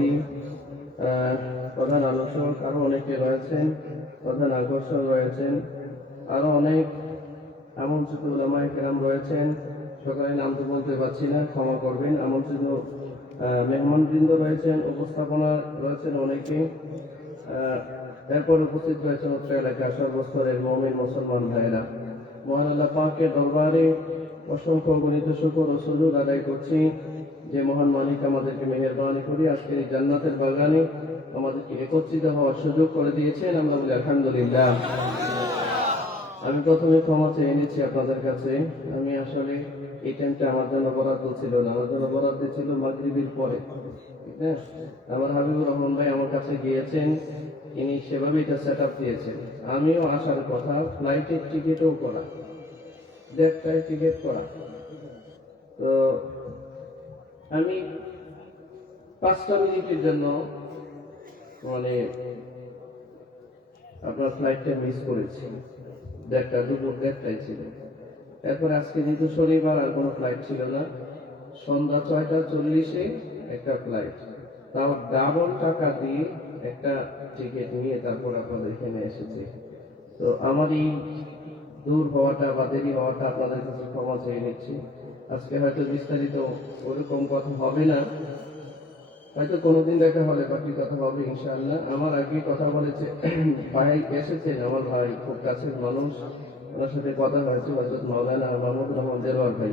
সভাপতি, প্রধান আলোচক, আরো অনেকে রয়েছেন, প্রধান আকর্ষণ রয়েছেন, আরো অনেক আমন্ত্রিত উলামায়ে কেরাম রয়েছেন। সকালে নাম তো বলতে পারছি না, ক্ষমা করবেন। আমন্ত্রিত মেহমানবৃন্দ রয়েছেন, উপস্থাপনা রয়েছেন অনেকে। এরপর উপস্থিত রয়েছেন অত্র এলাকার সর্বস্তরের মুমিন মুসলমান ভাইয়েরা। মহান আল্লাহ পাকের দরবারে অসংখ্য গণিত শুকর ও সুজুদ আদায় করছি যে মহান মালিক আমাদেরকে মেহেরবানি করে আজকের এই জান্নাতের বাগানে আমাদেরকে একত্রিত হওয়ার সুযোগ করে দিয়েছেন। আমরা বলি আলহামদুলিল্লাহ। আমি প্রথমে ক্ষমা চেয়ে নিচ্ছি আপনাদের কাছে। আমি আসলে এই টাইমটা আমার জন্য বরাদ্দ ছিল না, আমার জন্য বরাদ্দ ছিল মাগরিবের পরে। আমার হাবিবুর রহমান ভাই আমার কাছে গিয়েছেন, তিনি সেভাবে এটা সেট আপ দিয়েছেন। আমিও আসার কথা, ফ্লাইটের টিকিটও করা, দেড়টায় টিকিট করা। তো আমি 5টা মিনিটের জন্য মানে আপনার ফ্লাইটটা মিস করেছি। দুপুর 1টায় ছিল। এরপর আজকে যেহেতু শনিবার আর কোনো ফ্লাইট ছিল না, সন্ধ্যা 6:40 একটা ফ্লাইট, তাও ডাবল টাকা দিয়ে একটা টিকিট নিয়ে তারপর আপনাদের এখানে এসেছি। তো আমার এই দূর হওয়াটা বা দেরি হওয়াটা আপনাদের কাছে ক্ষমা চেয়ে নিচ্ছি। আজকে হয়তো বিস্তারিত ওরকম কথা হবে না, হয়তো কোনোদিন দেখা হলে বাকি কথা হবে ইনশাআল্লাহ। আমার আগে কথা বলেছে ভাই এসেছেন, আমার ভাই খুব কাছের মানুষ, ওনার সাথে কথা হয়েছে হযরত মাওলানা মাহমুদ রহমান দেওয়ার ভাই।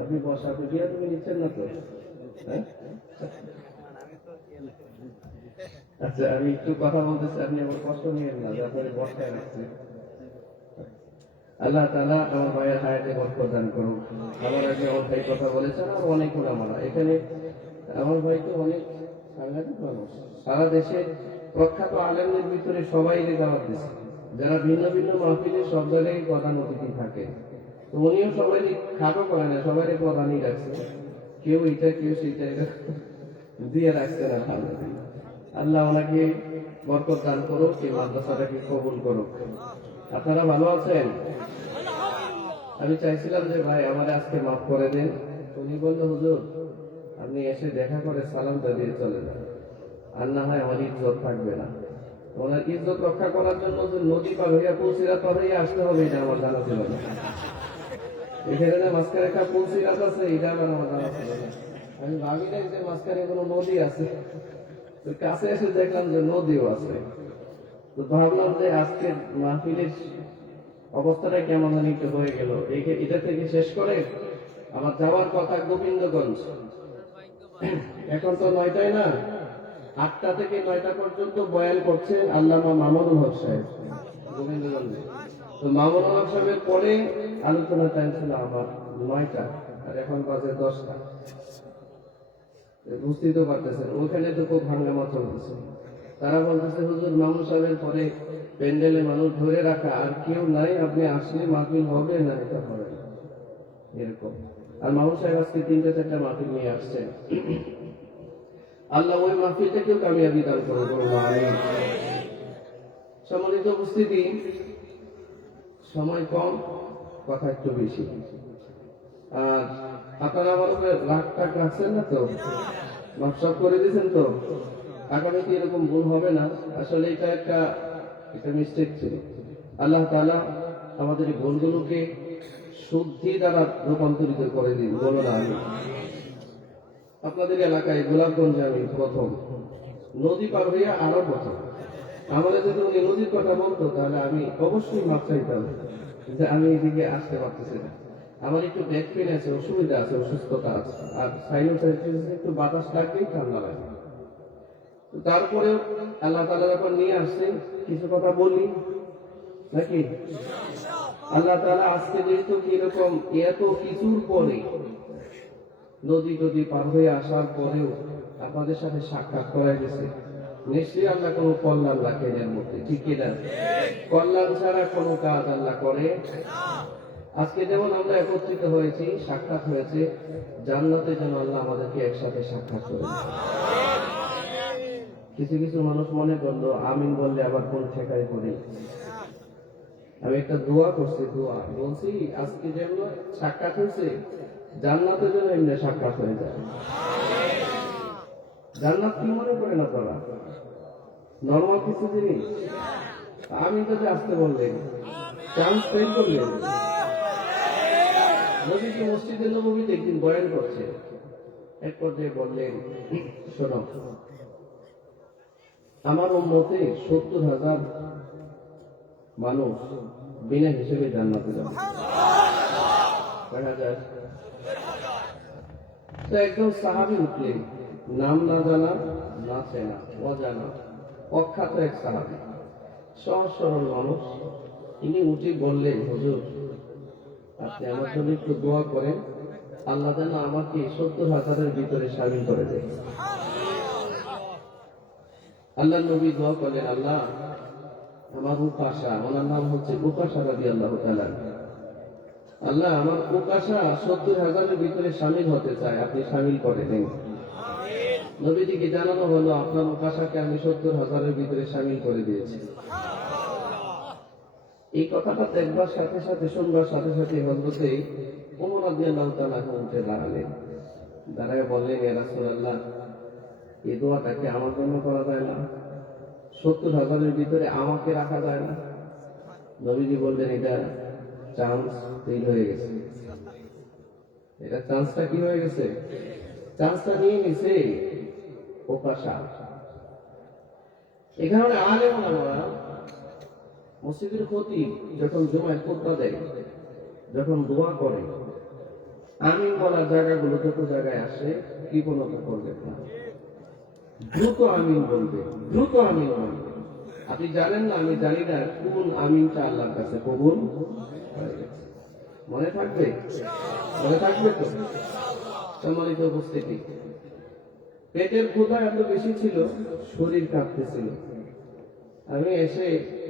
আপনি বসা পিটিয়া তুমি নিচ্ছেন না তো? হ্যাঁ, আচ্ছা আমি একটু কথা বলতেছি, আপনি আমার কষ্ট নিয়েন না, আপনার বসায় রাখছি। আল্লাহ তাআলা আমার ভাইয়ের হায়াতে বরকত দান করুন। আমার আগে আমার ভাই কথা বলেছেন, আর অনেক ওলামারা এখানে। আমার ভাই তো অনেক সাংঘাতিক মানুষ, সারা দেশে প্রখ্যাত আলেমদের ভিতরে সবাই দাওয়াত দিচ্ছে, যারা ভিন্ন ভিন্ন মাহফিলে সব জায়গায় প্রধান অতিথি থাকে। তো উনিও সবাই খাটো করে না, সবাই প্রধানই রাখছে, কেউ এটা কেউ সেটা দিয়ে রাখছে না। আল্লাহ ওনাকে বরকত দান করুক, এই মাদ্রাসাটাকে কবুল করুক। আপনারা ভালো আছেন? আমি চাইছিলাম যে ভাই আমার আজকে মাফ করে দেন। উনি বলল হুজুর আপনি এসে দেখা করে সালামটা দিয়ে চলে যান, আর না হয় আমার ইজ্জত থাকবে না। ওনার ইজ্জত রক্ষা করার জন্য যে নদী পার হইয়া পুলসিরাত পার হইয়া আসতে হবে এটা আমার জানা ছিল না। এখানে যে মাঝখানে একটা পুলসিরাত আছে এটা আমার জানা ছিল না। আমি ভাবি নাই যে মাঝখানে কোনো নদী আছে, তো কাছে এসে দেখলাম যে নদীও আছে। তো ভাবলাম যে আজকে মাহফিলের অবস্থাটা কেমন একটু হয়ে গেল, এটা থেকে শেষ করে আমার যাওয়ার কথা গোবিন্দগঞ্জ। এখন তো 9টায় না, 8টা থেকে 9টা পর্যন্ত বয়ান করছেন আল্লামা মামুনুল হক সাহেব গোবিন্দগঞ্জে। তো মামুনুল হক সাহেবের পরে আলোচনা টাইম ছিল আমার 9টা, আর এখন বাজে 10টা। বুঝতেই তো পারতেছেন ওখানে তো খুব হাঙ্গামা চলতেছে। তারা বলতেছে হুজুর মামুন সাহেবের পরে প্যান্ডেলে মানুষ ধরে রাখা আর কেউ নাই, আপনি আসলে মাহফিল হবে না, এটা হবে না এরকম। আর মামুন সাহেব আজকে 3-4টা মাহফিল নিয়ে আসছেন। আল্লাহ ওই মাহফিলটাকেও কামিয়াবি দান করুন। সম্মানিত উপস্থিতি, সময় কম, কথা একটু বেশি। আর আপনারা আমার উপরে রাগ টাগ রাখছেন না তো? মাফ করে দিয়েছেন তো? আগামী কি এরকম ভুল হবে না? আসলে এটা একটা মিস্টেক ছিল। আল্লাহ তাআলা আমাদের এই ভুলগুলোকে শুদ্ধি দ্বারা রূপান্তরিত করে দিন, বলো না আমি। আপনাদের এলাকায় গোলাপগঞ্জে আমি প্রথম, নদী পার হইয়া আরো প্রথম। আমাদের যদি উনি নদীর কথা বলতো তাহলে আমি অবশ্যই মাপ চাইতাম যে আমি এদিকে আসতে পারতেছি না, আমার একটু ব্যাক পেন আছে, অসুবিধা আছে, অসুস্থতা আছে, আর সাইনোসাইটিস একটু বাতাস লাগলেই ঠান্ডা লাগে। তারপরেও আল্লাহ তাআলা যখন নিয়ে আসছেন কিছু কথা বলি নাকি? আল্লাহ তাআলা আজকে যেহেতু কিরকম এত কিছুর পরে নদী পার হয়ে আসার পরেও আপনাদের সাথে সাক্ষাৎ করা গেছে, নিশ্চয়ই আল্লাহ কোনো কল্যাণ রাখেন এর মধ্যে, ঠিক কিনা? কল্যাণ ছাড়া কোনো কাজ আল্লাহ করে। আজকে যেমন আমরা একত্রিত হয়েছি, সাক্ষাৎ হয়েছে, জান্নাতে যেন আল্লাহ আমাদেরকে একসাথে সাক্ষাৎ করে। কিছু কিছু মানুষ মনে করলো আমিন বললে আবার কোন ঠেকায় পড়ি। আমি একটা দোয়া করছি, দোয়া বলছি আজকে যেমন সাক্ষাৎ হয়েছে জান্নাতের জন্য এমনি সাক্ষাৎ হয়ে যায়। জান্নাত কি মনে করেন আপনারা? নর্মাল কিছু জিনিস? আমি তো যে আসতে বললেন, চান্স ফেল করলেন। নবীজি মসজিদে নববীতে একদিন বয়ান করছে, এক পর্যায়ে বললেন, শোনো, আমার উম্মতে 70,000 মানুষ বিনা হিসেবে জান্নাতে যাবে। দেখা যায় তো একদম সাহাবী উঠলেন, নাম না জানা, না চেনা, অজানা, অখ্যাত এক সাহাবী, সহজ সরল মানুষ। তিনি উঠে বললেন, হুজুর, আপনি আমার জন্য একটু দোয়া করেন, আল্লাহ যেন আমাকে 70,000-এর ভিতরে শামিল করে দেয়। আল্লাহ নবী দোয়া করলেন, আল্লাহ, আমার উকাশা, ওনার নাম হচ্ছে উকাশা রাদিয়াল্লাহু তাআলা, আল্লাহ, আমার উকাশা 70,000-এর ভিতরে শামিল হতে চায়, আপনি শামিল করে দেন। নবীজিকে জানানো হলো, আপনার উকাশাকে আমি 70,000-এর ভিতরে শামিল করে দিয়েছি। এই কথাটা দেখবার সাথে সাথে, শুনবার সাথে সাথে হযরতে ওমর রাদিয়াল্লাহু তাআলা উঠে দাঁড়ালেন। দাঁড়ায় বললেন, ইয়া রাসূলুল্লাহ, এই দোয়াটা কি আমার জন্য করা যায় না? 70,000-এর ভিতরে আমাকে রাখা যায় না? নবীজি বললেন, এটা চান্স ফেল হয়ে গেছে। এটা চান্সটা কি হয়ে গেছে? চান্সটা নিয়ে নিছে উকাশা। এখানে আলেম ওলামারা, মসজিদের খতিব যখন জুমায় খুতবা দেয়, যখন দোয়া করে, আমিন বলার জায়গাগুলো যত জায়গায় আসে, কৃপণতা করবে না, দ্রুত আমিন বলবে, দ্রুত আমিন বলবে। আপনি জানেন না, আমি জানি না কোন আমিনটা আল্লাহর কাছে কবুল হয়ে গেছে। মনে থাকবে? মনে থাকবে তো? সম্মানিত উপস্থিতি, পেটের ক্ষুধা এত বেশি ছিল, শরীর কাঁপতেছিল। আমি এসে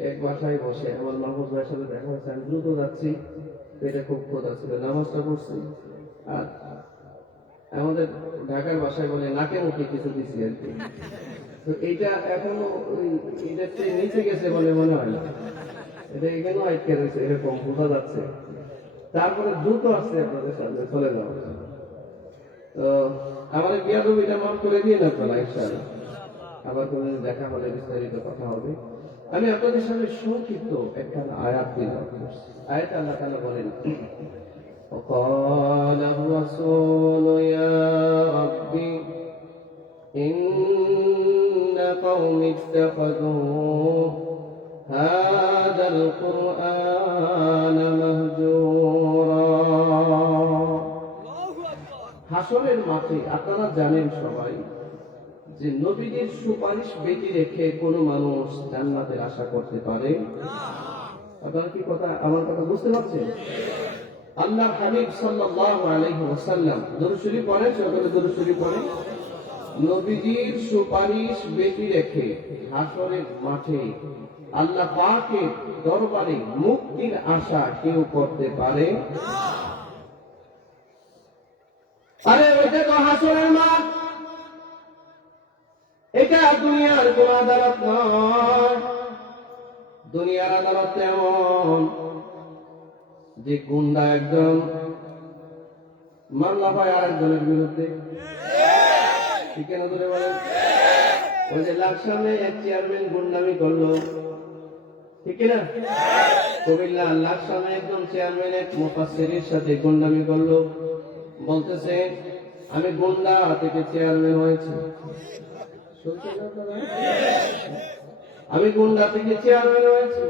এক বাসায় বসে, আমার মাহমুদ ভাইয়ের সাথে দেখা হচ্ছে, আমি দ্রুত যাচ্ছি, পেটে খুব ক্ষুধা ছিল, নামাজটা পড়ছি, আর আমাদের ঢাকার বাসায় বলে নাকে মুখে কিছু দিচ্ছি আর কি। তো এইটা এখনো এটার চেয়ে নিচে গেছে বলে মনে হয় না, এটা এখানেও আটকে রয়েছে, এরকম বোঝা যাচ্ছে। তারপরে দ্রুত আসছে আপনাদের সামনে চলে যাওয়া। তো আমাদের বিয়াদবিটা মাফ করে দিয়ে না আপনারা, ইনশাআল্লাহ আবার কোনদিন দেখা হলে বিস্তারিত কথা হবে। আমি আপনাদের সামনে সংক্ষিপ্ত একটা আয়াত তিলাওয়াত করছি। আয়াতে আল্লাহ তাআলা বলেন, وقال الرسول يا رب إن قوم اتخذوا هذا القرآن مهجورا। হাসরের মাঠে আপনারা জানেন সবাই যে নবীদের সুপারিশ ব্যতি রেখে কোন মানুষ জান্নাতের আশা করতে পারে? আপনারা কি কথা, আমার কথা বুঝতে পারছেন? আল্লাহ হাবিব সাল্লাল্লাহু আলাইহি ওয়াসাল্লাম দরুদ শরীফ পড়েন, সকলে দরুদ শরীফ পড়েন। নবীজির সুপারিশ ব্যতি রেখে হাসরের মাঠে আল্লাহ পাকের দরবারে মুক্তির আশা কেউ করতে পারে? আরে ওইটা তো হাসরের মাঠ, এটা দুনিয়ার কোন আদালত নয়। দুনিয়ার আদালত এমন যে গুন্ডা একজন মামলা পায় আরেকজনের বিরুদ্ধে, ঠিক না? ধরে বলেন, ওই যে লাকসামে এক চেয়ারম্যান গুন্ডামি করলো, ঠিক না? কুমিল্লা লাকসামে একজন চেয়ারম্যান এক মুফাসসিরের সাথে গুন্ডামি করলো, বলতেছে আমি গুন্ডা থেকে চেয়ারম্যান হয়েছি। আমি গুন্ডা থেকে চেয়ারম্যান হয়েছি,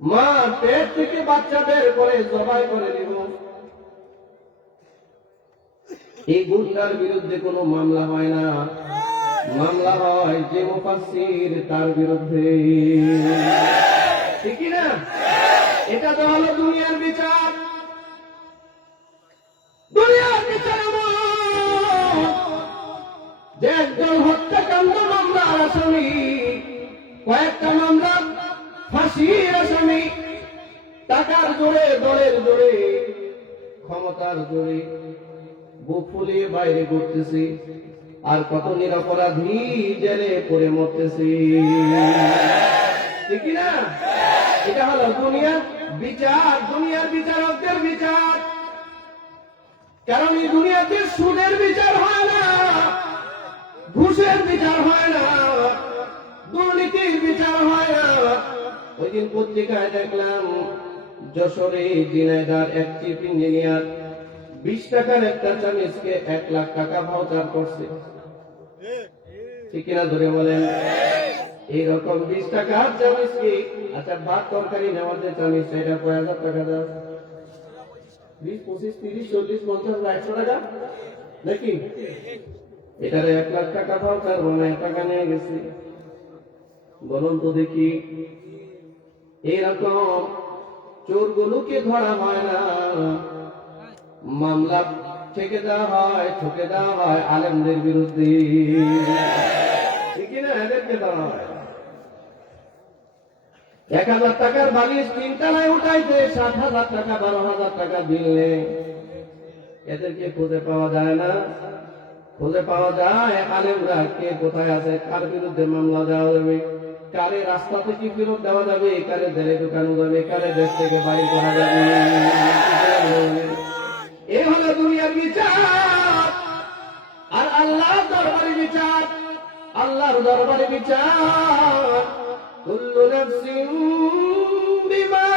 মা পেট থেকে বাচ্চা বের করে জবাই করে দিব। এই গুন্ডার বিরুদ্ধে কোনো মামলা হয় না, মামলা হয় যে মুফাসসির তার বিরুদ্ধে, ঠিক না? এটা তো হলো দুনিয়ার বিচার। দুনিয়ার বিচার যে একজন হত্যাকাণ্ড মামলার আসামি, কয়েকটা মামলা ফাঁসির আসামি, টাকার জোরে, দলের জোরে, ক্ষমতার জোরে বুক ফুলিয়ে বাইরে ঘুরতেছি, আর কত নিরপরাধী জেলে পড়ে মরতেছি, ঠিক না? এটা হলো দুনিয়ার বিচার, দুনিয়ার বিচারকদের বিচার। কারণ এই দুনিয়াতে সুদের বিচার হয় না, ঘুষের বিচার হয় না, দুর্নীতির বিচার হয় না। ওই দিন পত্রিকায় দেখলাম যশোরে ঝিনাইদহের এক চিফ ইঞ্জিনিয়ার 20 টাকার একটা চামিচকে 1 লাখ টাকা ভাউচার করছে। ঠিক কিনা ধরে বলেন? এইরকম 20 টাকার চামিচকে, আচ্ছা ভাত তরকারি নেওয়ার যে চামিচ এটা কয় হাজার টাকা দাম? 20, 25, 30, 40, 50, 100 টাকা নাকি? এটার 1 লাখ টাকা ভাউচার বানায় টাকা নিয়ে গেছে। বলুন তো দেখি, এরকম চোরগুলোকে ধরা হয় না, মামলা ঠেকে দেওয়া হয়, ঠকে দেওয়া হয় আলেমদের বিরুদ্ধে। ঠিক না? এদেরকে ধরা হয়। 1000 টাকার বালিশ 3 তলায় উঠাইতে 7,000 টাকা 12,000 টাকা বিল নেই। এদেরকে খুঁজে পাওয়া যায় না। খুঁজে পাওয়া যায় আলেমরা কে কোথায় আছে, কার বিরুদ্ধে মামলা দেওয়া যাবে, কারে রাস্তা থেকে ফেরত দেওয়া যাবে, কারে জেলে ঢুকানো যাবে, কারে দেশ থেকে বাইর করা যাবে। এ হলো দুনিয়ার বিচার। আর আল্লাহর দরবারে বিচার, আল্লাহর দরবারে বিচার। কুল্লু নাফসিন বিমা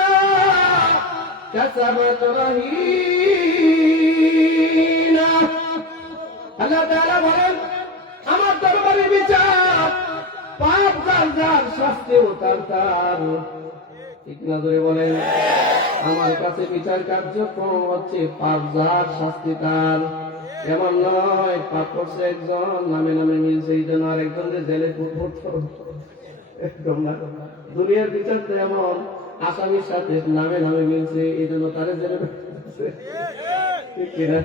কাসাবাত রাহিনা। আল্লাহ তাআলা বলেন, আমার দরবারে বিচার, পাপ যার যার, শাস্তিও তার তার। ঠিক না ধরে বলেন? আমার কাছে বিচার কার্যক্রম হচ্ছে পাপ যার, শাস্তি তার। এমন নয় পাপ করছে একজন, নামে নামে মিলছে এই জন্য আরেকজনের জেলে পড়তো, একদম না। দুনিয়ার বিচার তো এমন, আসামির সাথে নামে নামে মিলছে এই জন্য তারা জেলে পড়ছে। ঠিক কিনা?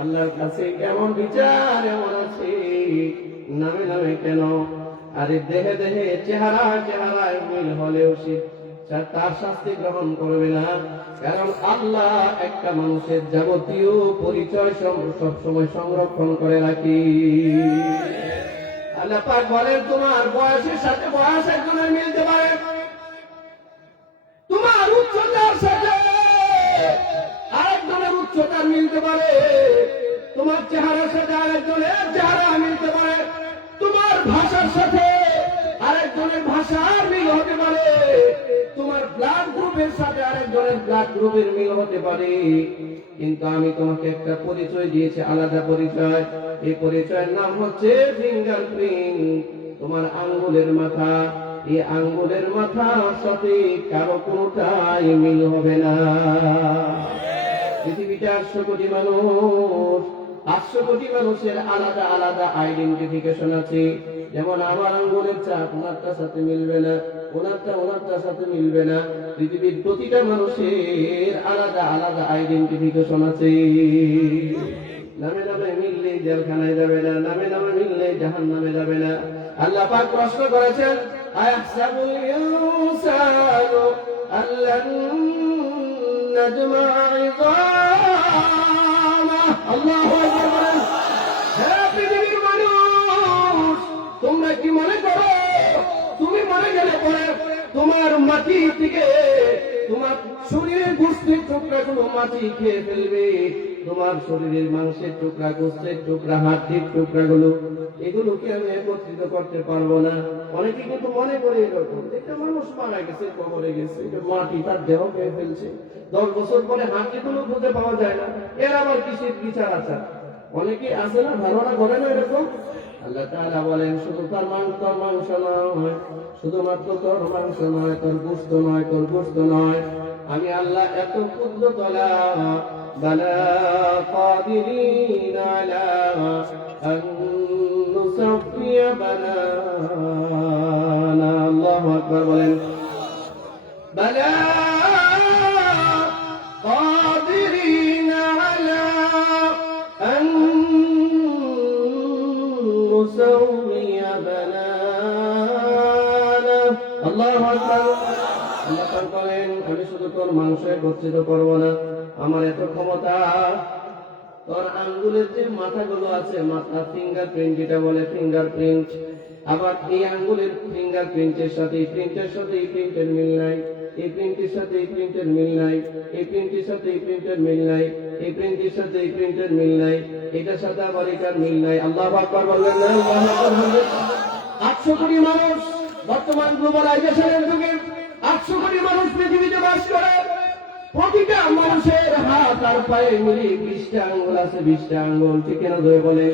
আল্লাহর কাছে এমন বিচার এমন আছে, নামে নামে কেন, আরে দেহে দেহে চেহারা চেহারায় মিল হলেও সে তার শাস্তি গ্রহণ করবে না। কারণ আল্লাহ একটা মানুষের যাবতীয় পরিচয় সবসময় সংরক্ষণ করে রাখি। আল্লাহ পাক বলেন, তোমার বয়সের সাথে বয়স একজনের মিলতে পারে, তোমার উচ্চতার সাথে আরেকজনের উচ্চতার মিলতে পারে, তোমার চেহারার সাথে আরেকজনের চেহারা মিলতে পারে, তোমার ভাষার সাথে আরেকজনের ভাষার মিল হতে পারে, তোমার ব্লাড গ্রুপের সাথে আরেকজনের ব্লাড গ্রুপের মিল হতে পারে। কিন্তু আমি তোমাকে একটা পরিচয় দিয়েছি, আলাদা পরিচয়। এই পরিচয়ের নাম হচ্ছে ফিঙ্গারপ্রিন্ট, তোমার আঙ্গুলের মাথা। এই আঙ্গুলের মাথার সাথে কারো কোনোটাই মিল হবে না। পৃথিবীতে 800 কোটি মানুষ, 800 কোটি মানুষের আলাদা আলাদা আইডেন্টিফিকেশন আছে। যেমন আমার আঙ্গুলের চাপ ওনারটার সাথে মিলবে না, ওনারটার সাথে মিলবে না। পৃথিবীর প্রতিটা মানুষের আলাদা আলাদা আইডেন্টিফিকেশন আছে। নামে নামে মিললে জেলখানায় যাবে না, নামে নামে মিললে জাহান্নামে যাবে না। আল্লাহ পাক প্রশ্ন করেছেন, আয়াহসাবুল ইনসানু আল্লান নাজমা ইযামা। আল্লাহু আকবার বলেন। হে পৃথিবীর মানুষ, তোমরা কি মনে করো তুমি মরে গেলে পরে তোমার মাটি থেকে তোমার শরীরের গোস্তের টুকরাগুলো মাটি খেয়ে ফেলবে? তোমার শরীরের মাংসের টুকরা, গোস্তের টুকরা, হাড়ের টুকরাগুলো, এগুলোকে আমি একত্রিত করতে পারবো না। অনেকে কিন্তু মনে করে এরকম, একটা মানুষ মারা গেছে, কবরে গেছে, এটা মাটি তার দেহ খেয়ে ফেলছে, 10 বছর পরে হাড়গুলো খুঁজে পাওয়া যায় না, এর আবার কিসের বিচার আছে? অনেকে আছে না, ধারণা করে না এরকম। আল্লাহ তাআলা বলেন, শুধু তার মাংস নয়, শুধুমাত্র তোর মাংস নয়, তোর গোশত নয়, তোর গোশত নয়, আমি আল্লাহ এত কুদরতওয়ালা, বালা কাদিরিনা আলা আন নুসাফিয়া বানানা। আল্লাহু আকবার বলেন। বালা কাদিরিনা আলা আন নুসাফিয়া বানানা। আল্লাহু আকবার। আল্লাহ পাক বলেন, আমি শুধু তোর মাংস একত্রিত করবো না, আমার এত ক্ষমতা, তোর আঙ্গুলের যে মাথাগুলো আছে, মাথা ফিঙ্গারপ্রিন্ট যেটা বলে, ফিঙ্গারপ্রিন্ট, আবার এই আঙ্গুলের ফিঙ্গারপ্রিন্টের সাথে এই প্রিন্টের মিল নাই। এই প্রিন্টের সাথে এই প্রিন্টের মিল নাই, এই প্রিন্টের সাথে এই প্রিন্টের মিল নাই, এই প্রিন্টের সাথে এই প্রিন্টের মিল নাই, এটার সাথে আবার এটার মিল নাই। আল্লাহু আকবার বলবেন না? আল্লাহু আকবার বলবেন। 800 কোটি মানুষ বর্তমান গ্লোবালাইজেশনের যুগে 800 কোটি মানুষ পৃথিবীতে বাস করে। প্রতিটা মানুষের হাত আর পায়ে মিলে 20টা আঙ্গুল আছে, 20টা আঙ্গুল। ঠিক না ধরে বলে?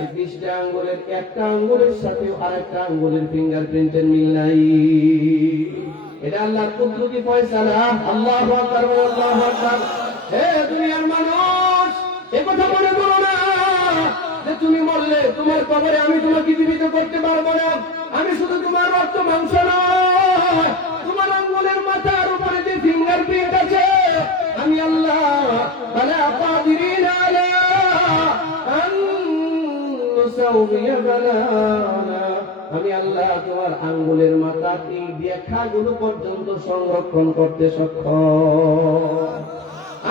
এই 20টা আঙ্গুলের একটা আঙ্গুলের সাথে আরেকটা আঙ্গুলের ফিঙ্গারপ্রিন্টের মিল নাই। এটা আল্লাহর কুদরতি ফয়সালা। আল্লাহু আকবার, আল্লাহু আকবার। হে দুনিয়ার মানুষ, এ কথা মনে করো না যে তুমি মরলে তোমার কবরে আমি তোমাকে জীবিত করতে পারবো না। আমি শুধু তোমার রক্ত মাংস নয়, তোমার আঙ্গুলের মাথার উপরে যে ফিঙ্গারপ্রিন্ট আছে, আমি আল্লাহ আলা কাদিরিন আলা আন নুসাউবিয়া বানানা, আমি আল্লাহ তোমার আঙ্গুলের মাথার এই রেখাগুলো পর্যন্ত সংরক্ষণ করতে সক্ষম।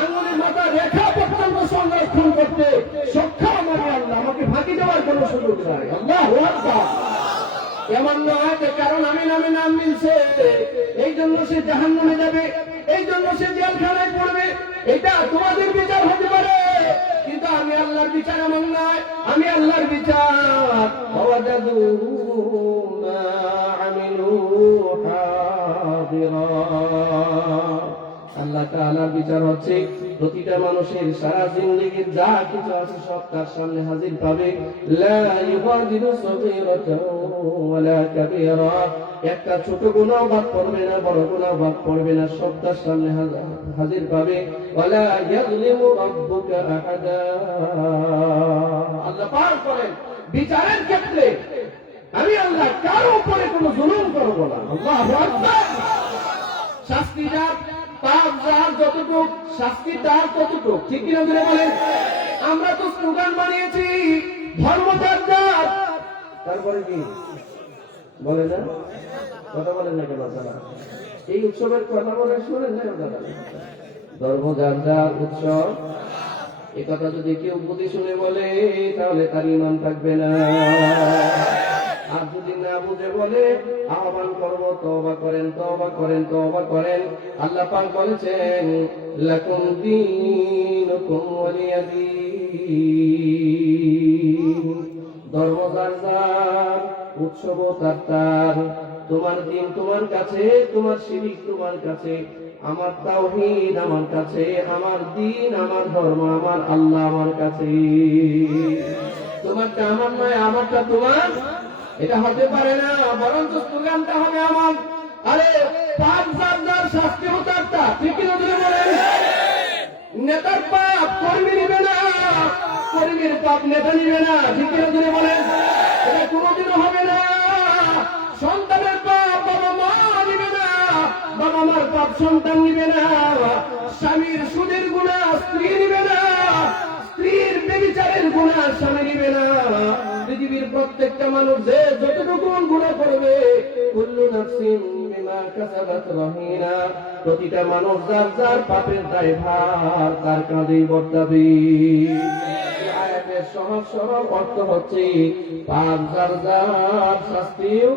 আঙ্গুলের মাথা রেখা পর্যন্ত সংরক্ষণ করতে সক্ষম আমি আল্লাহ। আমাকে ফাঁকি দেওয়ার কোন সুযোগ নাই। আল্লাহু আকবার। এমন নয় যে কারণ আমি নামে নাম মিলছে এই জন্য সে জাহান্নামে যাবে, এই জন্য সে জেলখানায় পড়বে, এটা তোমাদের বিচার হতে পারে, কিন্তু আমি আল্লাহর বিচার এমন নয়। আমি আল্লাহর বিচার ওয়াজাদু মা আমিলু হাদিরা। আল্লাহ তাআলার বিচার হচ্ছে প্রতিটা মানুষের সারা জিন্দেগীর যা কিছু আছে সব তার সামনে হাজির পাবে। লা ইউগাদিরু সগীরাতান ওয়ালা কাবীরা, একটা ছোট গুনাহ বাদ পড়বে না, বড় গুনাহ বাদ পড়বে না, সব তার সামনে হাজির পাবে। ওয়ালা ইয়াযলিমু রাব্বুকা আহাদা। আল্লাহ পাক বলেন বিচারের ক্ষেত্রে আমি আল্লাহ কারো উপরে কোনো জুলুম করব না। আল্লাহু আকবার। শাস্তি যার পাপ যার যতটুকু, শাস্তি তার ততটুকু। ঠিক কিনা ধরে বলেন? আমরা তো স্লোগান বানিয়েছি ধর্ম যার যার, তারপরে কি বলে না? কথা বলেন না কেন আপনারা? এই উৎসবের কথা বলে শুনেন না আপনারা? ধর্ম যার যার, উৎসব। এই কথা যদি কেউ বুঝে শুনে বলে তাহলে তার ঈমান থাকবে না। আর যদি না বুঝে বলে আহ্বান করবো তওবা করেন, তওবা করেন, তওবা করেন। আল্লাহ পাক বলেছেন লাকুম দীনুকুম ওয়ালিয়া দীন। ধর্ম যার যার, উৎসব তার তার। তোমার দিন তোমার কাছে, তোমার শিরিক তোমার কাছে, আমার তাওহীদ আমার কাছে, আমার দিন আমার ধর্ম আমার আল্লাহ আমার কাছে। তোমারটা আমার নয়, আমারটা তোমার, এটা হতে পারে না। বরং তো স্লোগানটা হবে আমার। আরে পাপ যার যার, শাস্তি তার তার। ঠিক কিনা বলেন? নেতার পাপ কর্মী নিবে না, কর্মীর পাপ নেতা নিবে না। ঠিক কিনা বলেন? এটা কোনোদিনও হবে না। সন্তানের পাপ বাবা মা নিবে না, বাবা মার পাপ সন্তান নিবে না। স্বামীর সুদের গুনাহ স্ত্রী নিবে না, স্ত্রীর ব্যভিচারের গুনাহ স্বামী নিবে না। পৃথিবীর প্রত্যেকটা মানুষ যে যতটুকু গুনাহ করবে, কুল্লু নাফসিন বিমা কাসাবাত রহিনা, প্রতিটা মানুষ যার যার পাপের দায়ভার তার কাঁধেই বর্তাবে। আয়াতের সহজ সরল অর্থ হচ্ছে পাপ যার যার, শাস্তিও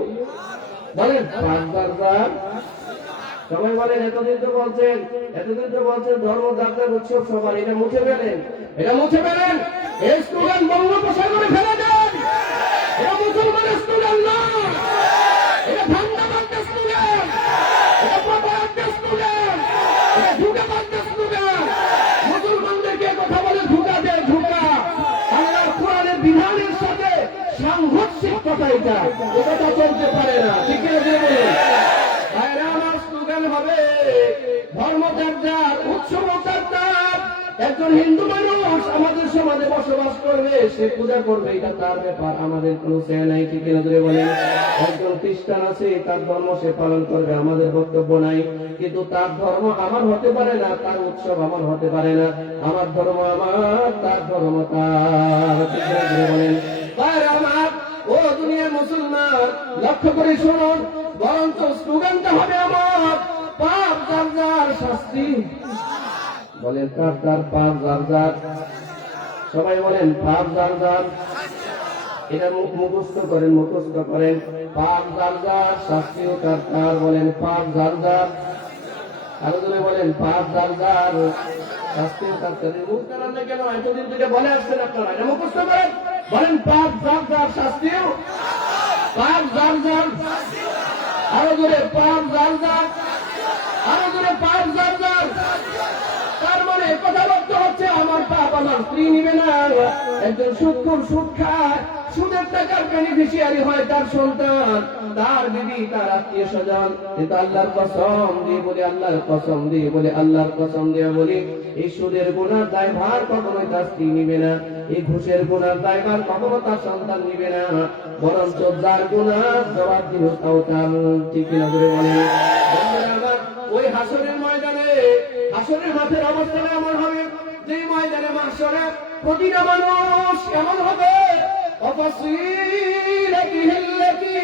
বলেন পাপ যার যার। সবাই বলেন এতদিন তো বলছেন, এতদিন তো বলছেন ধর্ম যার যার, উৎসব সবার। এটা মুছে ফেলেন, এটা মুছে ফেলেন। এই স্লোগান বঙ্গোপসাগরে ফেলে দেন। এটা মুসলমানের স্লোগান না, এটা ধান্দাবাজদের স্লোগান, এটা প্রতারকদের স্লোগান, এটা ধোঁকাবাজদের স্লোগান। মুসলমানদেরকে কথা বলে ধোঁকা দেয়, ধোঁকা। আল্লাহর কোরআনের বিধানের সাথে সাংঘর্ষিক কথা এটা, এটা চলতে পারে না। ঠিক আছে? আমার স্লোগান হবে ধর্ম যার যার, উৎসব যার যার। একজন হিন্দু মানুষ আমাদের সমাজে বসবাস করবে, সে পূজা করবে, এটা তার ব্যাপার, আমাদের কোনো সে নাই। ঠিক করে বলেন? একজন খ্রিস্টান আছে, তার ধর্ম সে পালন করবে, আমাদের বক্তব্য নাই। কিন্তু তার ধর্ম আমার হতে পারে না, তার উৎসব আমার হতে পারে না। আমার ধর্ম আমার, তার ধর্ম তার। ঠিক করে বলেন? তার আমার ও দুনিয়ার মুসলমান লক্ষ্য করে শুনুন, বরঞ্চ স্লোগানটা হবে আমার পাপ যার যার, শাস্তি বলেন তার তার, পাপ যার যার। সবাই বলেন পাপ যার যার। এটা মুখস্থ করেন, মুখস্থ করেন। পাপ যার যার, শাস্তিও তার তার। বলেন পাপ যার যার, আরো জনে বলেন পাপ যার যার শাস্তিও তার তার। মুখ কারণ না কেন এতদিন থেকে বলে আসছেন আপনারা, এটা মুখস্থ করেন। বলেন পাপ যার যার শাস্তিও, পাপ যার যার, আরো জোরে পাপ যার যার, আরো জোরে পাপ যার যার। তার মানে কথা বলতে হচ্ছে আমার পাপ আমার স্ত্রী নিবে না। একজন সুদখোর সুদ খায়, সুদের টাকার বেনিফিশিয়ারি হয় তার সন্তান, তার বিবি, তার আত্মীয় স্বজন। কিন্তু আল্লাহর কসম দিয়ে বলি, আল্লাহর কসম দিয়ে বলি, আল্লাহর কসম দিয়ে বলি, এই সুদের গুনার দায়ভার কখনোই তার স্ত্রী নিবে না, এই ঘুষের গুনার দায়ভার কখনো তার সন্তান নিবে না। বরঞ্চ যার গুনার জবাব দিবে তাও তার। ঠিক কিনা করে বলে ওই হাসরের ময়দানে, হাসরের মাঠের অবস্থানে এমন হবে, যে ময়দানে মাহশরে প্রতিটা মানুষ এমন হবে অফাসিলাতিহিল্লাতী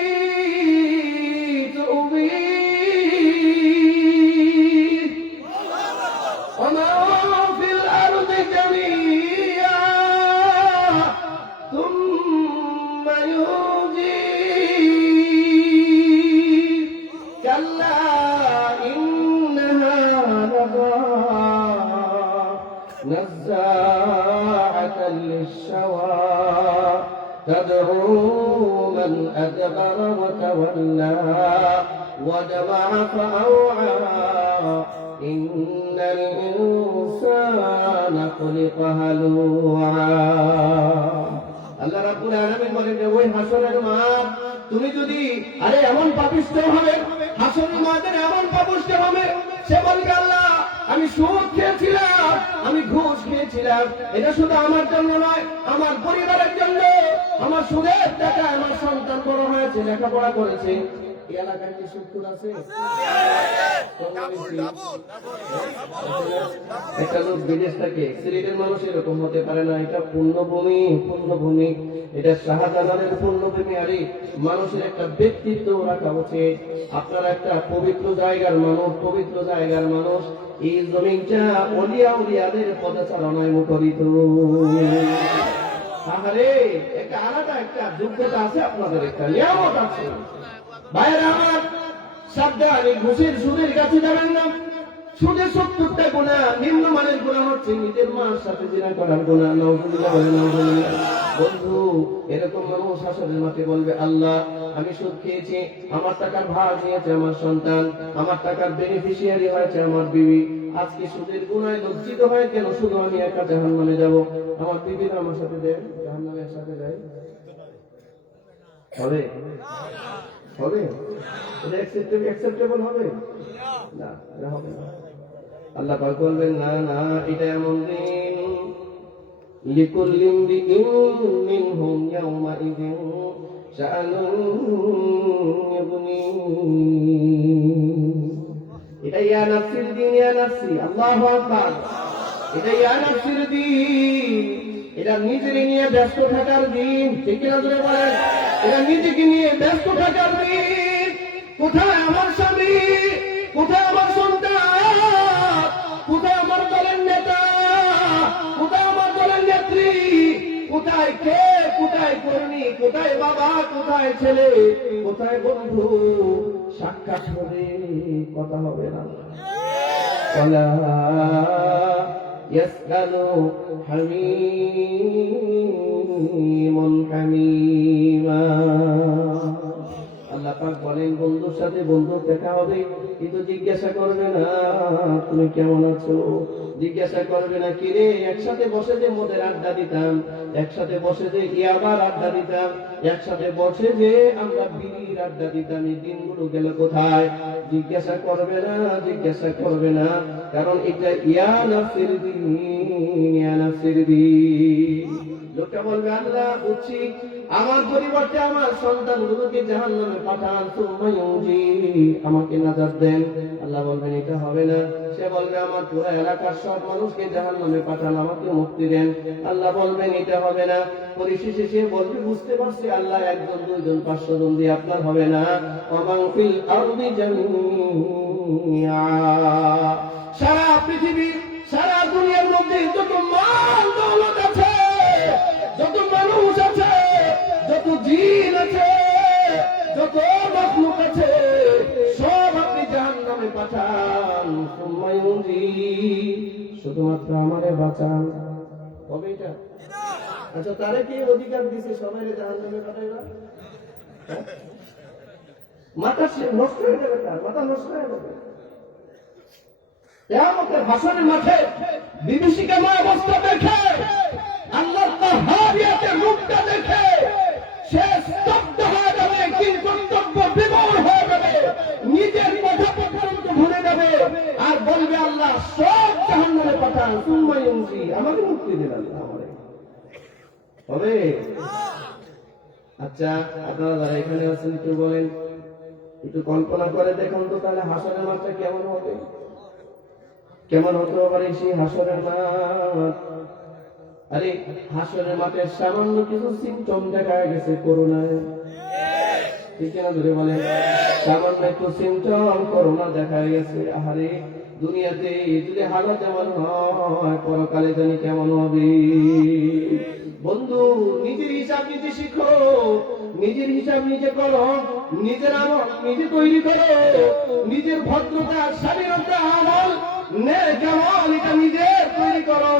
তুবী ওয়া মা ফিল আরদি জামিআ সুম্মা ইউজী কাল্লা نزاعة للشوى تدعو من أدبر وتولى وجمع فأوعى إن الإنسان خلق هلوعا আল্লাহ রাব্বুল আলামিন বলেন যে ওই হাসরের মাঠ তুমি যদি আরে এমন পাপিষ্ঠ হবে, হাসরের ময়দানে এমন পাপিষ্ঠ হবে, সে বলবে আল্লাহ আমি সুদ খেয়েছিলাম, আমি ঘুষ খেয়েছিলাম, এটা শুধু আমার জন্য নয়, আমার পরিবারের জন্য, আমার সুদের টাকা আমার সন্তান বড় হয়েছে, লেখাপড়া করেছে। এই এলাকায় কি সুদখোর আছে? একটা লোক বিদেশ থাকে, সিলেটের মানুষ এরকম হতে পারে না, এটা পুণ্যভূমি, পুণ্যভূমি, এটা শাহজালালের পুণ্যভূমি। আরে মানুষের একটা ব্যক্তিত্ব রাখা উচিত। আপনারা একটা পবিত্র জায়গার মানুষ, পবিত্র জায়গার মানুষ, এই জমিনটা ওলিয়া উলিয়াদের পদচারণায় মুখরিত। তাহলে একটা আলাদা একটা যোগ্যতা আছে, আপনাদের একটা নিয়ামত আছে। ভাইরা আমার, সাবধান, ঘুষের সুদের কাছে যাবেন না। সুদের ৭০টা গুনাহ, নিম্নমানের গুনাহ হচ্ছে নিজের মার সাথে জিনা করার গুনাহ। নাউযুবিল্লাহ বলেন নাউযুবিল্লাহ। বন্ধু, এরকম মানুষ হাসরের মাঠে বলবে আল্লাহ আমি সুদ খেয়েছি, আমার টাকার ভাগ নিয়েছে আমার সন্তান, আমার টাকার বেনিফিশিয়ারি হয়েছে আমার বিবি, আজকে সুদের গুনায় লজ্জিত হয় কেন? শুধু আমি একা জাহান্নামে যাব, আমার বিবিরা আমার সাথে দেয় জাহান্নামে একসাথে যায়, হবে? হবে? এটা অ্যাকসেপ্টেবল হবে না, এটা হবে না। আল্লাহ পাক বলবেন না না, এটা এমন দিন লিকুল্লি ইমরিইন মিনহুম ইয়াওমাইযিন শাআনুন ইউগনি। এটা ইয়া নাফসির দিন, ইয়া নাফসি, আল্লাহু আকবার। এটা ইয়া নাফসির দিন, এটা নিজেকে নিয়ে ব্যস্ত থাকার দিন। ঠিক কিনা জোরে বলেন? এটা নিজেকে নিয়ে ব্যস্ত থাকার দিন। কোথায় আমার স্বামী, কোথায় আমার সন্তান, কোথায় আমার দলের নেতা, কোথায় আমার দলের নেত্রী, কোথায় কে, কোথায় কর্মী, কোথায় বাবা, কোথায় ছেলে, কোথায় বন্ধু? সাক্ষাৎ হবে, কথা হবে না। يسأل حميم حميما। আল্লাহ পাক বলেন বন্ধুর সাথে বন্ধু দেখা হবে, কিন্তু জিজ্ঞাসা করবে না তুমি কেমন আছো, জিজ্ঞাসা করবে না কিরে একসাথে বসে যে মদের আড্ডা দিতাম, একসাথে বসে যে ইয়াবার আড্ডা দিতাম, একসাথে বসে যে আমরা বিড়ির আড্ডা দিতাম, এই দিনগুলো গেল কোথায়? জিজ্ঞাসা করবে না, জিজ্ঞাসা করবে না, কারণ এটা ইয়া নাফসির দিন, ইয়া নাফসির দিন। লোকটা বলবে আল্লাহ বুঝছি, আমার পরিবর্তে আমার সন্তানগুলোকে জাহান্নামে পাঠান, সুম্মা ইউজি, আমাকে নাজাত দেন। আল্লাহ বলবেন এটা হবে না। সে বলবে আমার পুরো এলাকার সব মানুষকে জাহান্নামে পাঠান, আমাকে মুক্তি দেন। আল্লাহ বলবেন এটা হবে না। পরিশেষে সে বলবে বুঝতে পারছি আল্লাহ ১ জন ২ জন ৫০০ জন দিয়ে আপনার হবে না। ওয়ামান ফিল আরদি জামিআ, সারা পৃথিবী, সারা দুনিয়ার মধ্যে যত মাল দৌলত আছে, যত মানুষ আছে, যত জিন আছে, যত মাখলুক আছে, সব আপনি জাহান্নামে পাঠান। শুধুমাত্র আমারে বাঁচান। হবে এটা? আচ্ছা, তারে কি অধিকার দিছে সবাই জাহান্নামে পাঠাইবা? মাথা নষ্ট হয়ে যাবে, তার মাথা নষ্ট হয়ে যাবে। কিয়ামতের হাসরের মাঠে বিভীষিকাময় অবস্থা দেখে, আল্লাহর কাহারিয়াতের রূপটা দেখে সে স্তব্ধ হয়ে যাবে, কিংকর্তব্য বিমূঢ় হয়ে যাবে, নিজের কথা পর্যন্ত ভুলে যাবে আর বলবে আল্লাহ সব জাহান্নামে পাঠান, সুম্মা ইউনজি, আমাকে মুক্তি দিন আল্লাহ। আমারে হবে? আচ্ছা, আপনারা যারা এখানে আছেন একটু বলেন, একটু কল্পনা করে দেখুন তো, তাহলে হাসরের মাঠটা কেমন হবে? কেমন হতে পারে সেই হাসরের মাঠ? আরে হাসরের মাঠের সামান্য কিছু সিমটম দেখা গেছে করোনায়, ঠিক না? ধরে বলেন, সামান্য একটু সিমটম করোনা দেখা গেছে। আহারে, দুনিয়াতে যদি হালত যেমন হয়, পরকালে জানি কেমন হবে। বন্ধু, নিজের হিসাব নিজে শিখো, নিজের হিসাব নিজে করো, নিজের আমল নিজে তৈরি করো, নিজের ভদ্রতা, স্বাধীনতা, আমল কেমন এটা নিজে তৈরি করো।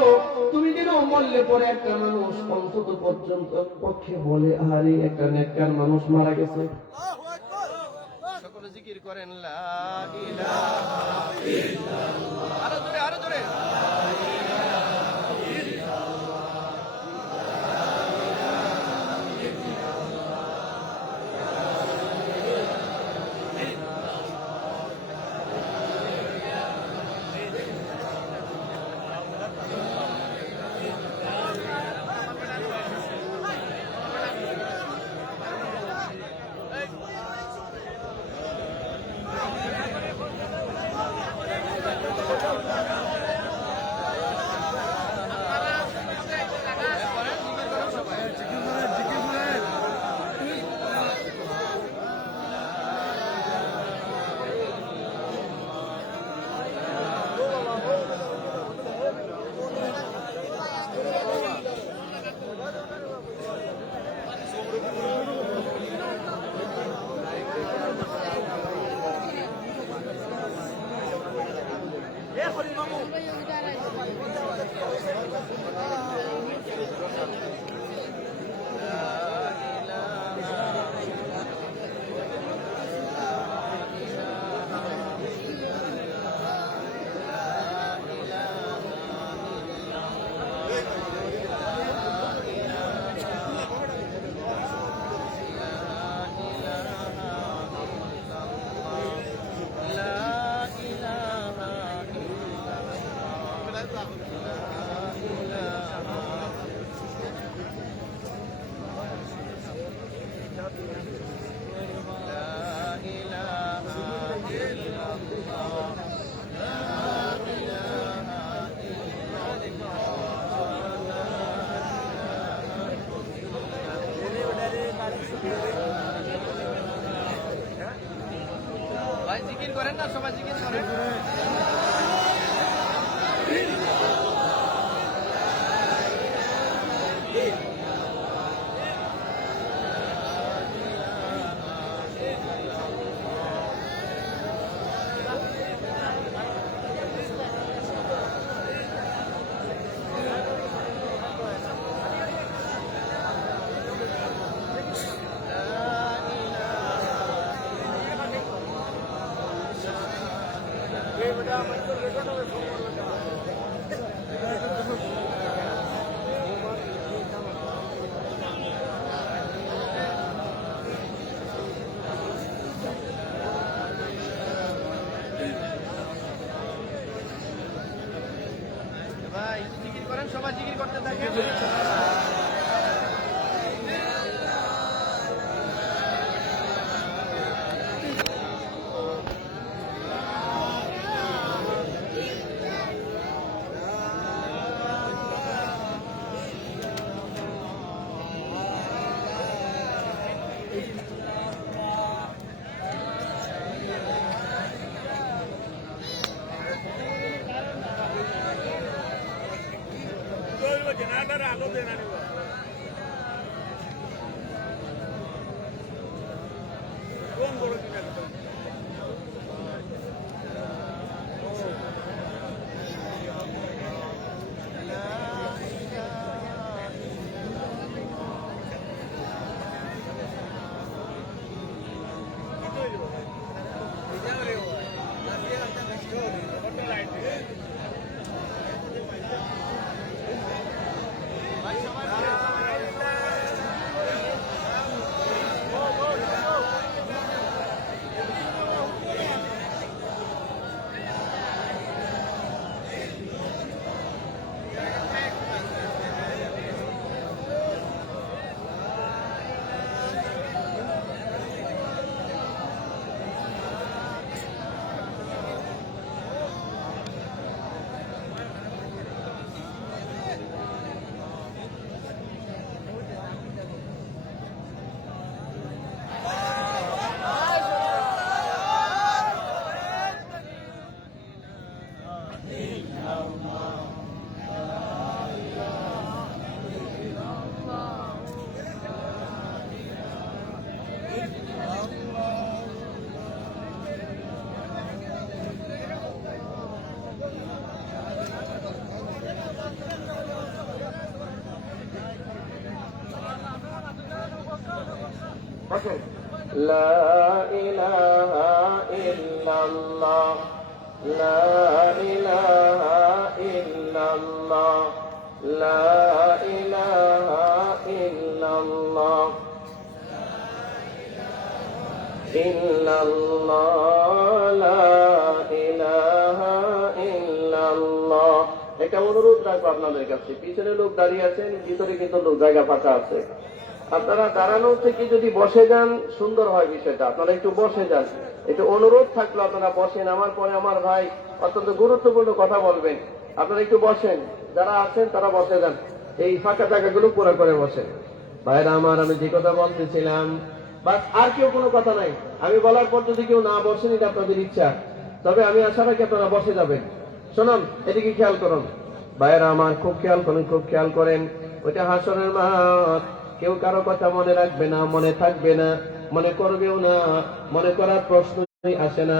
তুমি যেন মরলে পরে একটা মানুষ অন্তত পর্যন্ত পক্ষে বলে, আরে একটা নেককার মানুষ মারা গেছে। সকলে জিকির করেন লা ইলাহা ইল্লাল্লাহ। আরো জোরে, আরো জোরে। ভাই জিকির করেন না, সবাই জিকির করেন। ভাই জিকির করেন, সবাই জিকির করতে থাকেন। لا إله إلا الله لا إله إلا الله لا إله إلا الله إلا الله لا إله إلا الله। একটা অনুরোধ রাখবো আপনাদের কাছে, পিছনে লোক দাঁড়িয়ে আছেন, ভিতরে কিন্তু লোক জায়গা ফাঁকা আছে। আপনারা দাঁড়ানো থেকে যদি বসে যান সুন্দর হয় বিষয়টা, আপনারা একটু বসে যান। একটু অনুরোধ থাকলো আপনারা বসেন, আমার পরে আমার ভাই অত্যন্ত গুরুত্বপূর্ণ কথা বলবেন, আপনারা একটু বসেন, যারা আছেন তারা বসে যান, এই ফাঁকা জায়গাগুলো পুরো করে বসেন। ভাইরা আমার, আমি যে কথা বলতেছিলাম, বাস আর কেউ কোনো কথা নাই, আমি বলার পর যদি কেউ না বসেন এটা আপনাদের ইচ্ছা, তবে আমি আশা রাখি আপনারা বসে যাবেন। শোনান, এদিকে খেয়াল করুন ভাইরা আমার, খুব খেয়াল করেন, খুব খেয়াল করেন। ওইটা হাসরের মাঠ, কেউ কারো কথা মনে রাখবে না, মনে থাকবে না, মনে করবেও না, মনে করার প্রশ্নই আসে না।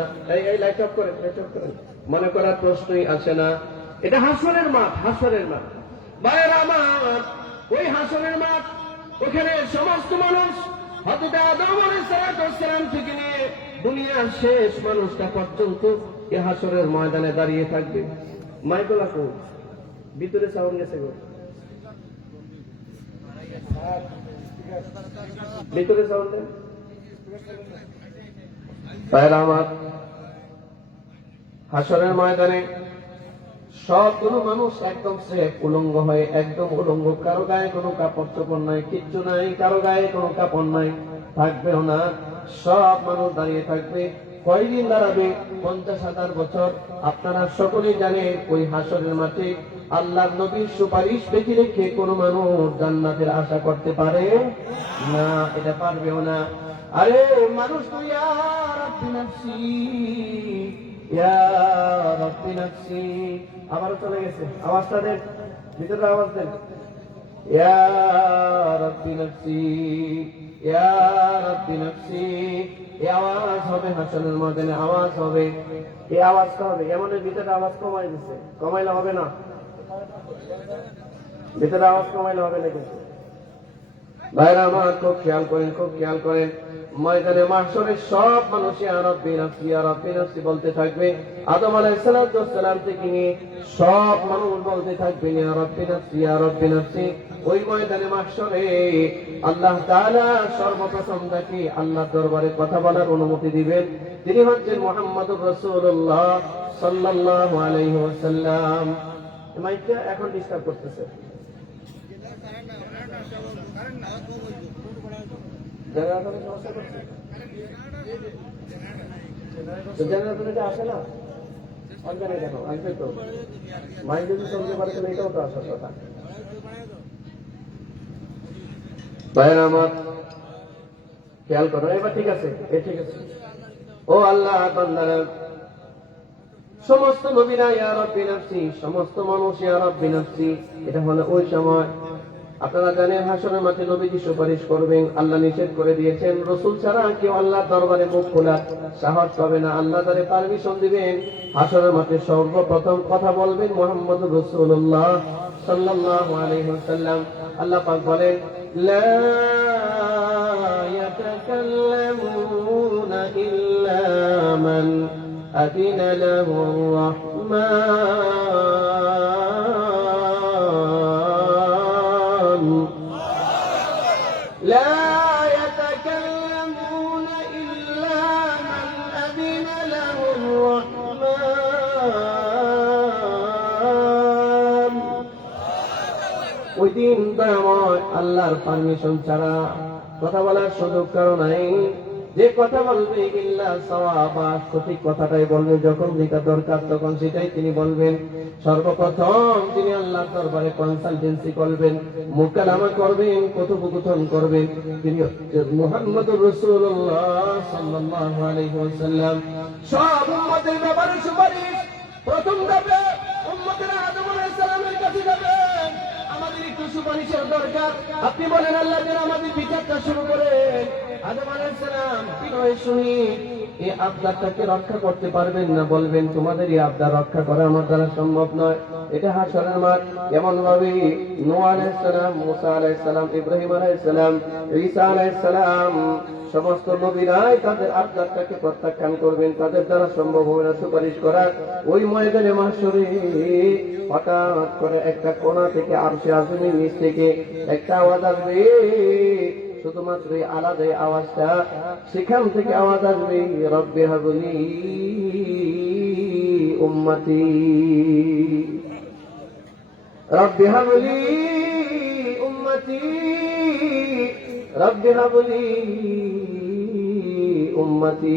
এই লাইট অফ করেন, লাইট অফ করেন, মনে করার প্রশ্নই আসে না। এটা হাসরের মাঠ, হাসরের মাঠ ভাইরা আমার। ওই হাসরের মাঠ, ওখানে সমস্ত মানুষ হযরত আদম আলাইহিস সালাম থেকে নিয়ে দুনিয়ার শেষ মানুষটা পর্যন্ত এই হাসরের ময়দানে দাঁড়িয়ে থাকবে। মাইকলা কো ভিতরে সাউন্ড গেছে গো, ভিতরে সাউন্ড দেন ভাইরা আমার। হাসরের ময়দানে সবগুলো মানুষ একদম সেফ, উলঙ্গ হয়ে, একদম উলঙ্গ, কারো গায়ে কোনো কাপড় চোপড় নাই, কিচ্ছু নাই, কারো গায়ে কোনো কাপড় নাই, থাকবেও না। সব মানুষ দাঁড়িয়ে থাকবে। কয়দিন দাঁড়াবে? 50,000 বছর। আপনারা সকলেই জানেন ওই হাসরের মাঠে আল্লাহর নবীর সুপারিশ বেশি রেখে কোন মানুষ জান্নাতের আশা করতে পারে না, এটা পারবেও না। আরে মানুষ তো ইয়া রাব্বি নাফসি ইয়া রাব্বি নাফসি, আবারও চলে গেছে, আওয়াজটা দেন, ভিতরে আওয়াজ দেন, ইয়া রাব্বি নাফসি ইয়া রাব্বি নাফসি। এই আওয়াজ হবে হাসরের ময়দানে, আওয়াজ হবে, এই আওয়াজটা হবে। এমনের ভিতরে আওয়াজ কমাই দিচ্ছে, কমাইলে হবে না, ভিতরে আওয়াজ কমাইলে হবে না কিন্তু। ভাইরা আমার, খুব খেয়াল করেন, খুব খেয়াল করেন। ময়দানে মাহশরে সব মানুষ ইয়া রাব্বি নাফসি ইয়া রাব্বি নাফসি বলতে থাকবে। আদম আলাইহিস সালাম থেকে নিয়ে সব মানুষ বলতে থাকবে ইয়া রাব্বি নাফসি ইয়া রাব্বি নাফসি। ওই ময়দানে মাহশরে আল্লাহ তাআলা সর্বপ্রথম তাকে আল্লাহর দরবারে কথা বলার অনুমতি দিবেন। তিনি হচ্ছেন মুহাম্মদুর রাসূলুল্লাহ সাল্লাল্লাহু আলাইহি ওয়াসাল্লাম। মাইকটা এখন ডিস্টার্ব করতেছে, জেনারেটরটা আসে না, অনগানে দেখো, আসবে তো, মাইক যদি চলতে পারে তাহলে এটাও তো আসার কথা। ভাইরা আমার, খেয়াল করো, এবার ঠিক আছে, ঠিক আছে। ও আল্লাহ বান্দারা, সমস্ত নবীরা ইয়া রাব্বি নাফসি, সমস্ত মানুষ ইয়া রাব্বি নাফসি, এটা হলো ওই সময়। আপনারা জানেন হাসরের মাঠে নবীজি সুপারিশ করবেন, আল্লাহ নিষেধ করে দিয়েছেন রাসূল ছাড়া কেউ আল্লাহর দরবারে মুখ খোলার সাহস পাবে না। আল্লাহ তাআলা পারমিশন দিবেন, হাসরের মাঠে সর্বপ্রথম কথা বলবেন মুহাম্মদুর রাসূলুল্লাহ সাল্লাল্লাহু আলাইহি ওয়াসাল্লাম। আল্লাহ পাক বলেন, লা ইয়াতাকাল্লামুনা ইল্লা মান আযিনা লাহুর রাহমান, লা ইয়াতাকাল্লামুনা ইল্লা মান আযিনা লাহুর রাহমান। ওই দিন দয়াময় আল্লাহর পারমিশন ছাড়া কথা বলার সুযোগ কারো নাই। যে কথা বলবে ইল্লা সাওয়াবা, সঠিক কথাটাই বলবে, যখন যেটা দরকার তখন সেটাই তিনি বলবেন। সর্বপ্রথম তিনি আল্লাহর দরবারে কনসালটেন্সি করবেন, মুকালামা করবেন, কথোপকথন করবেন। তিনি মুহাম্মদুর রাসূলুল্লাহ সাল্লাল্লাহু আলাইহি ওয়াসাল্লাম। সব উম্মতের ব্যাপারে সুপারিশ প্রথম ধাপে উম্মতের আদম আলাইহিস সালামের কাছে যাবেন। আমাদের একটু সুপারিশের দরকার। আপনি বলেন আল্লাহ যেন আমাদের বিচারটা শুরু করেন। আদম আলাইহিস আলাইহিসসালাম বিনয় শুনি এই আবদারটাকে রক্ষা করতে পারবেন না, বলবেন তোমাদের এই আবদার রক্ষা করা আমার দ্বারা সম্ভব নয়। এটা হাশরের মাঠ। এমন ভাবে নূহ আলাইহিস সালাম, মুসা আলাইহিস সালাম, ইব্রাহিম আলাইহিস সালাম, ঈসা আলাইহিস সালাম সমস্ত নবীরাই তাদের আবদারটাকে প্রত্যাখ্যান করবেন, তাদের দ্বারা সম্ভব হবে না সুপারিশ করা। ওই ময়দানে মাহশরে হঠাৎ করে একটা কোণা থেকে আরশে আযমের নিচ থেকে একটা আওয়াজ আসবে, শুধুমাত্র এই আলাদা আওয়াজটা, সেখান থেকে আওয়াজ আসবে, রব্বি হাবলি উম্মতি, রব্বি হাবলি উম্মতি, রব্বি হাবলি উম্মতি।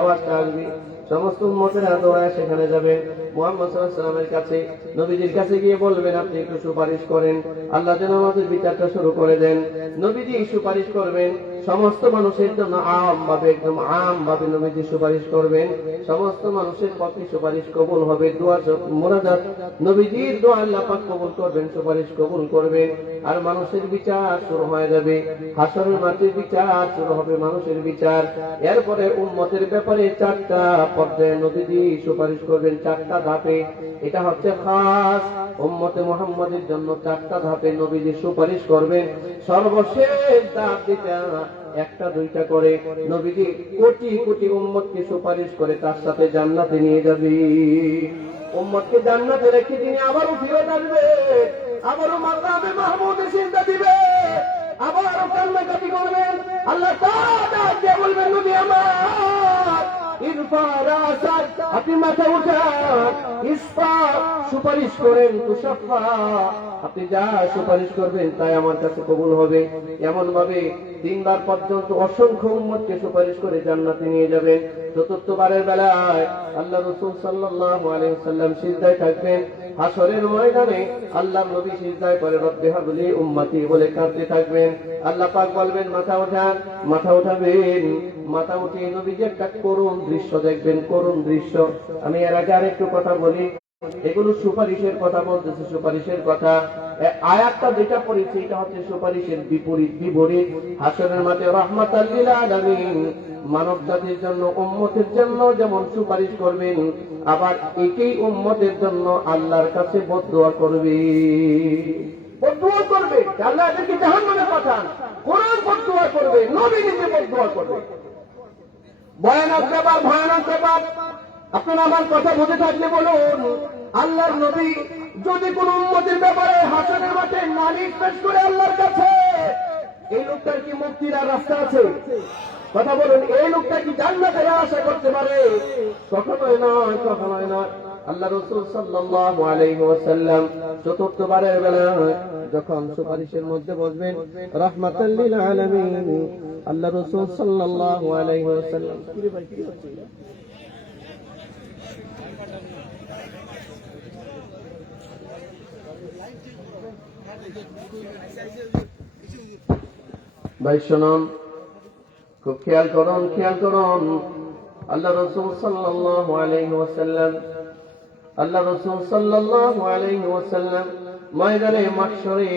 আওয়াজটা আসবে, সমস্ত উম্মতেরা দৌড়ায় সেখানে যাবে, মুহাম্মদ সাল্লাল্লাহু আলাইহি ওয়াসাল্লামের কাছে, নবীজির কাছে গিয়ে বলবেন আপনি একটু সুপারিশ করেন, আল্লাহ যেন আমাদের বিচারটা শুরু করে দেন। নবীজি সুপারিশ করবেন সমস্ত মানুষের জন্য, আম ভাবে, একদম আম ভাবে নবীজি সুপারিশ করবেন, সমস্ত মানুষের পক্ষে সুপারিশ কবুল হবে। দোয়া মুনাজাত নবীজির দোয়া আল্লাহ পাক কবুল করবেন, সুপারিশ কবুল করবেন, আর মানুষের বিচার শুরু হয়ে যাবে। হাশরের মাঠে বিচার শুরু হবে, মানুষের বিচার। এরপরে উম্মতের ব্যাপারে চারটা পর্যায়ে নবীজি সুপারিশ করবেন, চারটা ধাপে। এটা হচ্ছে খাস উম্মতে মুহাম্মাদের জন্য, চারটা ধাপে নবীজি সুপারিশ করবেন। সর্বশেষ ধাপ যেটা একটা দুইটা করে নবীজি কোটি কোটি উম্মতকে সুপারিশ করে তার সাথে জান্নাতে নিয়ে যাবে। উম্মতকে জান্নাতে রেখে তিনি আবারও ফিরত আসবে, আবারও মাকামে মাহমুদে সিজদা দিবে, আবারও কান্নাকাটি করবেন। আল্লাহ তাআলা যে বলবেন নবী আমার ইরফা রাসাক, আপনি মাথা উঠান, ইসফা সুপারিশ করেন, তুশাফা আপনি যা সুপারিশ করবেন তাই আমার কাছে কবুল হবে। এমন ভাবে 3 বার পর্যন্ত অসংখ্য উম্মতকে সুপারিশ করে জান্নাতে নিয়ে যাবেন। চতুর্থবারের বেলায় আল্লাহ রাসূল সাল্লাল্লাহু আলাইহি ওয়াসাল্লাম সিজদায় থাকবেন। হাশরের ময়দানে আল্লাহর নবী সিজদায় পড়ে রব্বি হাবলি উম্মতি বলে কাঁদতে থাকবেন। আল্লাহ পাক বলবেন মাথা ওঠান, মাথা উঠাবেন, মাথা উঠিয়ে নবীজি একটা করুণ দৃশ্য দেখবেন, করুণ দৃশ্য। আমি এর আগে আরেকটু কথা বলি, এগুলো সুপারিশের কথা বলতেছে, সুপারিশের কথা। আয়াতটা যেটা পড়েছি এটা হচ্ছে সুপারিশের বিপরীত। হাশরের মাঠে রাহমাতাল লিল আলামিন, মানব জাতির জন্য, উম্মতের জন্য যেমন সুপারিশ করবেন, আবার একই উম্মতের জন্য আল্লাহর কাছে বদদুয়া করবে, বদদুয়া করবে আল্লাহ এদেরকে জাহান্নামে পাঠান। কোরআন বদদুয়া করবে, নবী নিজে বদদুয়া করবে। ভয়ানক ব্যাপার, ভয়ানক ব্যাপার। আপনারা আমার কথা বুঝে থাকলে বলুন, আল্লাহর নবী যদি কোন উম্মতের ব্যাপারে হাশরের মাঠে নালিশ পেশ করে আল্লাহর কাছে, এই লোকটার কি মুক্তির আর রাস্তা আছে? কথা বলুন, এই লোকটা কি জান্নাতে আশা করতে পারে? কখনোই নয়, কখনোই নয়। আল্লাহ রাসূল সাল্লাল্লাহু আলাইহি ওয়াসাল্লাম চতুর্থবারের বেলায় যখন সুপারিশের মধ্যে বসবেন রাহমাতাল লিল আলামিন, আল্লাহ রাসূল সাল্লাল্লাহু আলাইহি ওয়াসাল্লাম ভাই শুনুন, খুব খেয়াল করুন, খেয়াল করুন। আল্লাহ রাসূল সাল্লাল্লাহু আলাইহি ওয়াসাল্লাম, আল্লাহ রাসূল সাল্লাল্লাহু আলাইহি ওয়াসাল্লাম ময়দানে মাহশরে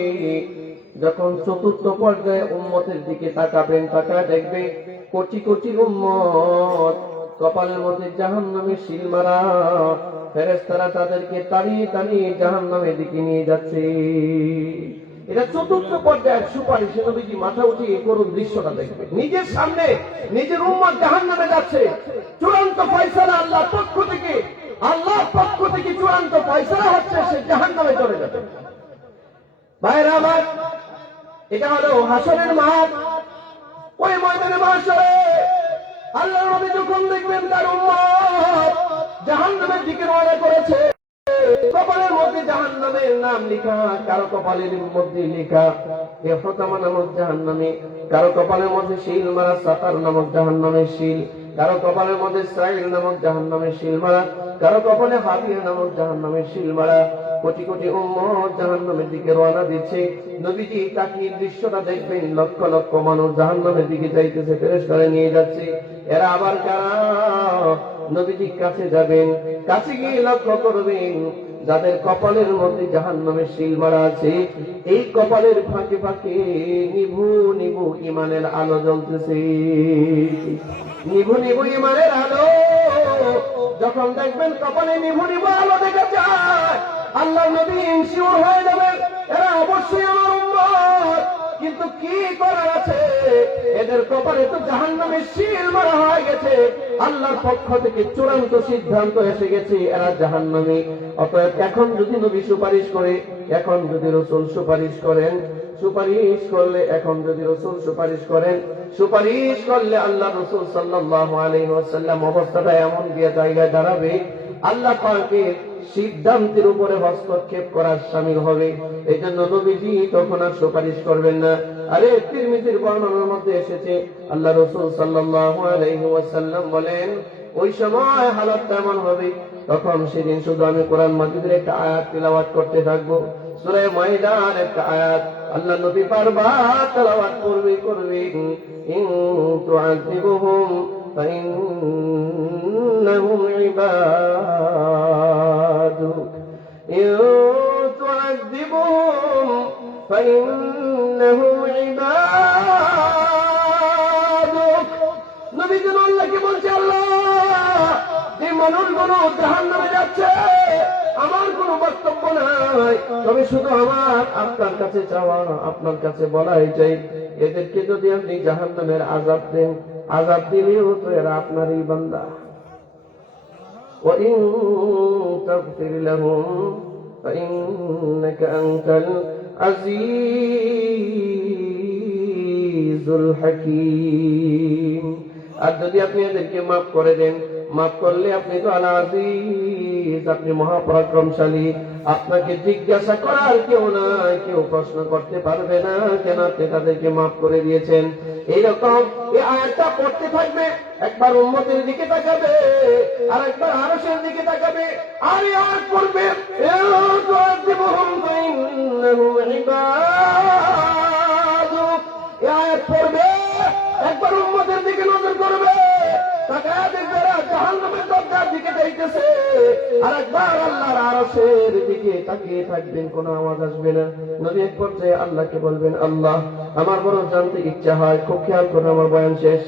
যখন চতুর্থ পর্যায়ে উম্মতের দিকে তাকাবেন, তাকায় দেখবে কোটি কোটি উম্মত কপালের মধ্যে জাহান্নামের শিল মারা, ফেরেশতারা তাদেরকে টানিয়ে টানিয়ে জাহান্নামের দিকে নিয়ে যাচ্ছে। এটা চতুর্থ পর্যায়ের সুপারিশ। নবীজি মাথা উঠিয়ে করুন দৃশ্যটা দেখবে, নিজের সামনে নিজের উম্মত জাহান্নামে যাচ্ছে। চূড়ান্ত ফয়সালা আল্লাহর পক্ষ থেকে, আল্লাহর পক্ষ থেকে চূড়ান্ত ফয়সালা হচ্ছে সে জাহান্নামে চলে যাবে। ভাইরা আমার, এটা হলো হাশরের মাঠ। ওই ময়দানে মাহশরে আল্লাহর নবী যখন দেখবেন তার উম্মত জাহান্নামের দিকে রওনা করেছে, কপালের মধ্যে জাহান্নামের নাম লেখা, কারো কপালের মধ্যে লেখা ইহতামা নামক জাহান্নামে, কারো কপালের মধ্যে শিল মারা সাকার নামক জাহান্নামের শিল, কারো কপালের মধ্যে সাইল নামক জাহান্নামের শিল মারা, কারো কপালে হাবিয়া নামক জাহান্নামের শিল মারা। কোটি কোটি উম্মত জাহান্নামের দিকে রওনা দিচ্ছে। নবীজি তাকিয়ে দৃশ্যটা দেখবেন, লক্ষ লক্ষ মানুষ জাহান্নামের দিকে যাইতেছে, ফেরেশতারা নিয়ে যাচ্ছে। এরা আবার কারা? নবীজির কাছে যাবেন, কাছে গিয়ে লক্ষ্য করবেন যাদের কপালের মধ্যে জাহান্নামের শিল মারা আছে, এই কপালের ফাঁকে ফাঁকে নিভু নিভু ইমানের আলো জ্বলতেছে। নিভু নিভু ইমানের আলো যখন দেখবেন কপালে নিভু নিভু আলো দেখা যায়, আল্লাহ নবী ইনশিওর হয়ে যাবেন এরা অবশ্যই আমার উম্মত। কিন্তু কি করার আছে, এদের কপালে তো জাহান্নামের শিল মারা হয়ে গেছে। আল্লাহর পক্ষ থেকে চূড়ান্ত সিদ্ধান্ত এসে গেছে এরা জাহান্নামী। অতএব এখন যদি নবী সুপারিশ করে, এখন যদি রাসূল সুপারিশ করেন, সুপারিশ করলে, এখন যদি রাসূল সুপারিশ করেন, সুপারিশ করলে আল্লাহ রাসূল সাল্লাল্লাহু আলাইহি ওয়াসাল্লাম অবস্থাটা এমন দিয়ে জায়গায় দাঁড়াবে, আল্লাহ পাকের সিদ্ধান্তের উপরে হস্তক্ষেপ করার শামিল হবে। এই জন্য নবীজি তখন আর সুপারিশ করবেন না। আরে তিরমিজির বর্ণনার মধ্যে এসেছে, আল্লাহ রাসূল সাল্লাল্লাহু আলাইহি ওয়াসাল্লাম বলেন, ওই সময় হালত এমন হবে, তখন সেদিন শুধু আমি কোরআন মাজিদের একটা আয়াত তিলাওয়াত করতে থাকবো, সূরা মাইদার একটা আয়াত আল্লাহ নবী বারবার তিলাওয়াত করবে, ইন তুআযিবুহুম ফাইন্নাহুম ইবাদুক, ইন তুআযিবুহুম ফাইন্নাহুম ইবাদুক। নবী যেন আল্লাহকে বলছে, আল্লাহ এই মানুষগুলো জাহান্নামে যাচ্ছে, আমার কোনো বক্তব্য নাই, তবে শুধু আমার আপনার কাছে চাওয়া, আপনার কাছে বলাই চাই, এদেরকে যদি আপনি জাহান্নামের আযাব দেন, আযাব দিলেও তো এরা আপনারই বান্দা। ওয়া ইন তাগফির লাহুম ফাইন্নাকা আনতাল আজিজুল হাকীম। আর যদি আপনি এদেরকে মাফ করে দেন, মাফ করলে আপনি তো আল আজিজ, আপনি মহাপরাক্রমশালী, আপনাকে জিজ্ঞাসা করার কেউ নাই, কেউ প্রশ্ন করতে পারবে না কেন আপনি তাদেরকে মাফ করে দিয়েছেন। এইরকম এই আয়াতটা পড়তে থাকবে, একবার উম্মতের দিকে তাকাবে, আর একবার আরশের দিকে তাকাবে, আর এই আয়াত পড়বে, এই আয়াত পড়বে, একবার উম্মতের দিকে নজর করবে, তাকায়া দেখবে জাহান্নামের দরজার দিকে যাইতেছে, আর একবার আল্লাহর আরশের দিকে তাকিয়ে থাকবেন, কোনো আওয়াজ আসবে না। নবী এক পর্যায়ে আল্লাহকে বলবেন, আল্লাহ আমার বড় জানতে ইচ্ছা হয়, খুব খেয়াল করুন, আমার বয়ান শেষ,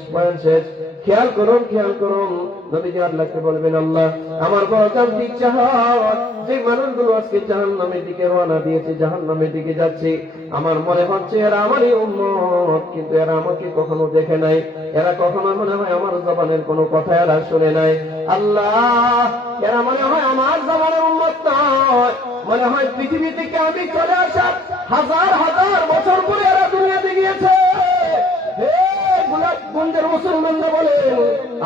খেয়াল করুন, খেয়াল করুন। নবীজি আল্লাহকে বলবেন, আল্লাহ আমার বড় জানতে ইচ্ছা হয়, যে মানুষগুলো আজকে জাহান্নামের দিকে রওনা দিয়েছে, জাহান্নামের দিকে যাচ্ছে, আমার মনে হচ্ছে এরা আমারই উম্মত, কিন্তু এরা আমাকে কখনো দেখে নাই, এরা কখনো মনে হয় আমার জবানের কোনো কথা এরা শুনে নাই। আল্লাহ এরা মনে হয় আমার জবানের উম্মত নয়, মনে হয় পৃথিবী থেকে আমি চলে আসার হাজার হাজার বছর পরে এরা দুনিয়াতে গিয়েছে। গোলাপগঞ্জের মুসলমানরা বলেন,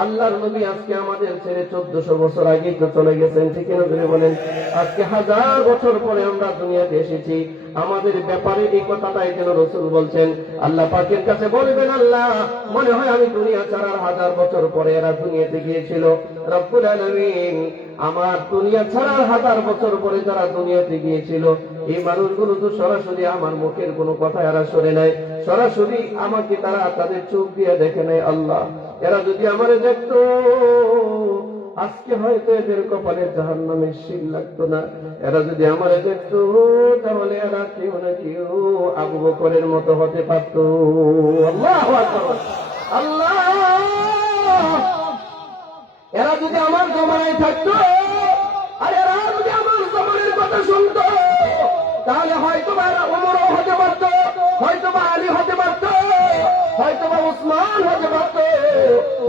আল্লাহর নবী আজকে আমাদের ছেড়ে 1400 বছর আগেই তো চলে গেছেন, ঠিক না? বলেন আজকে হাজার বছর পরে আমরা দুনিয়াতে এসেছি, আমাদের ব্যাপারে এই কথাটাই যেন রাসূল বলছেন। আল্লাহ পাকের কাছে বলবেন, আল্লাহ মনে হয় আমি দুনিয়া ছাড়ার হাজার বছর পরে এরা দুনিয়াতে গিয়েছিল। রব্বুল আলামিন আমার দুনিয়া ছাড়ার হাজার বছর পরে যারা দুনিয়াতে গিয়েছিল, এই মানুষগুলো তো সরাসরি আমার মুখের কোনো কথা এরা শোনে নাই, সরাসরি আমাকে তারা তাদের চোখ দিয়ে দেখে নাই। আল্লাহ এরা যদি আমারে দেখতো, আজকে হয়তো এদের কপালে জাহান্নামের শিল লাগতো না। এরা যদি আমারে দেখতো, তাহলে এরা কেউ না কেউ আবু বকরের মতো হতে পারত। আল্লাহু আকবার, আল্লাহ এরা যদি আমার জমানায় থাকতো, আর এরা যদি আমার জমানের কথা শুনতো, তাহলে হয়তো বা এরা ওমরও হতে পারত, হয়তো বা আলী হতে পারত, হয়তো বা উসমান হতে পারত,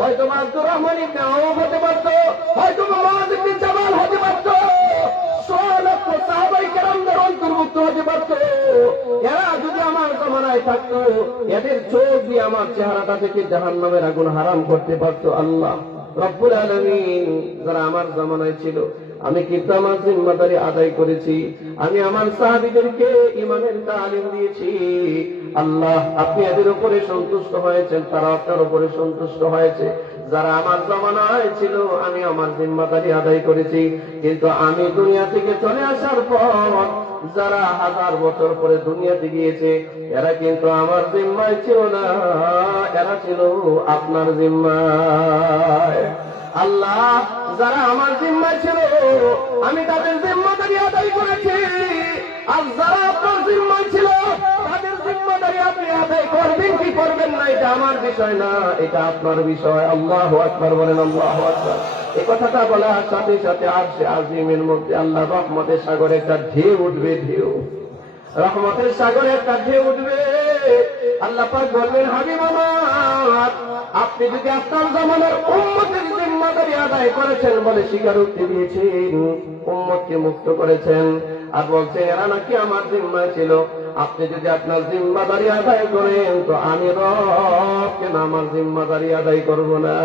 হয়তো বা আব্দুর রহমান ইবনে আওফ হতে পারত, হয়তো বা মুআয ইবনে জাবাল হতে পারত, লক্ষ সাহাবায়ে কেরামদের অন্তর্ভুক্ত হতে পারত। এরা যদি আমার জমানায় থাকতো, এদের চোখ দিয়ে আমার চেহারাটা থেকে জাহান্নামের আগুন হারাম করতে পারত। আল্লাহ রব্বুল আলামিন যারা আমার জামানায় ছিল, আমি কিন্তু আমার জিম্মাদারি আদায় করেছি, আমি আমার সাহাবীদেরকে ঈমানের তালিম দিয়েছি। আল্লাহ আপনি এদের উপরে সন্তুষ্ট হয়েছেন, তারা আপনার উপরে সন্তুষ্ট হয়েছে। যারা আমার জামানায় ছিল, আমি আমার জিম্মাদারি আদায় করেছি, কিন্তু আমি দুনিয়া থেকে চলে আসার পর যারা হাজার বছর পরে দুনিয়াতে গিয়েছে, এরা কিন্তু আমার জিম্মায় ছিল না, এরা ছিল আপনার জিম্মায়। আল্লাহ যারা আমার জিম্মায় ছিল আমি তাদের জিম্মাদারি আদায় করেছি, আর যারা আপনার জিম্মায় ছিল তাদের জিম্মাদারি আপনি আদায় করবেন কি করবেন না এটা আমার বিষয় না, এটা আপনার বিষয়। আল্লাহু আকবার বলেন, আল্লাহু আকবার। এই কথাটা বলার সাথে সাথে আরশে আজিমের মধ্যে আল্লাহ রহমতের সাগরে একটা ঢেউ উঠবে, ঢেউ রহমতের সাগরে একটা ঢেউ উঠবে। আল্লাহ পাক বলবেন, হাবিব আমার আপনি যদি আপনার জামানার উম্মতের জিম্মাদারি আদায় করেছেন বলে স্বীকারোক্তি দিয়েছেন, উম্মতকে মুক্ত করেছেন, আর বলছেন এরা নাকি আমার জিম্মায় ছিল, আপনি যদি আপনার জিম্মাদারি আদায় করেন তো আমি রব কেন আমার জিম্মাদারি আদায় করব না?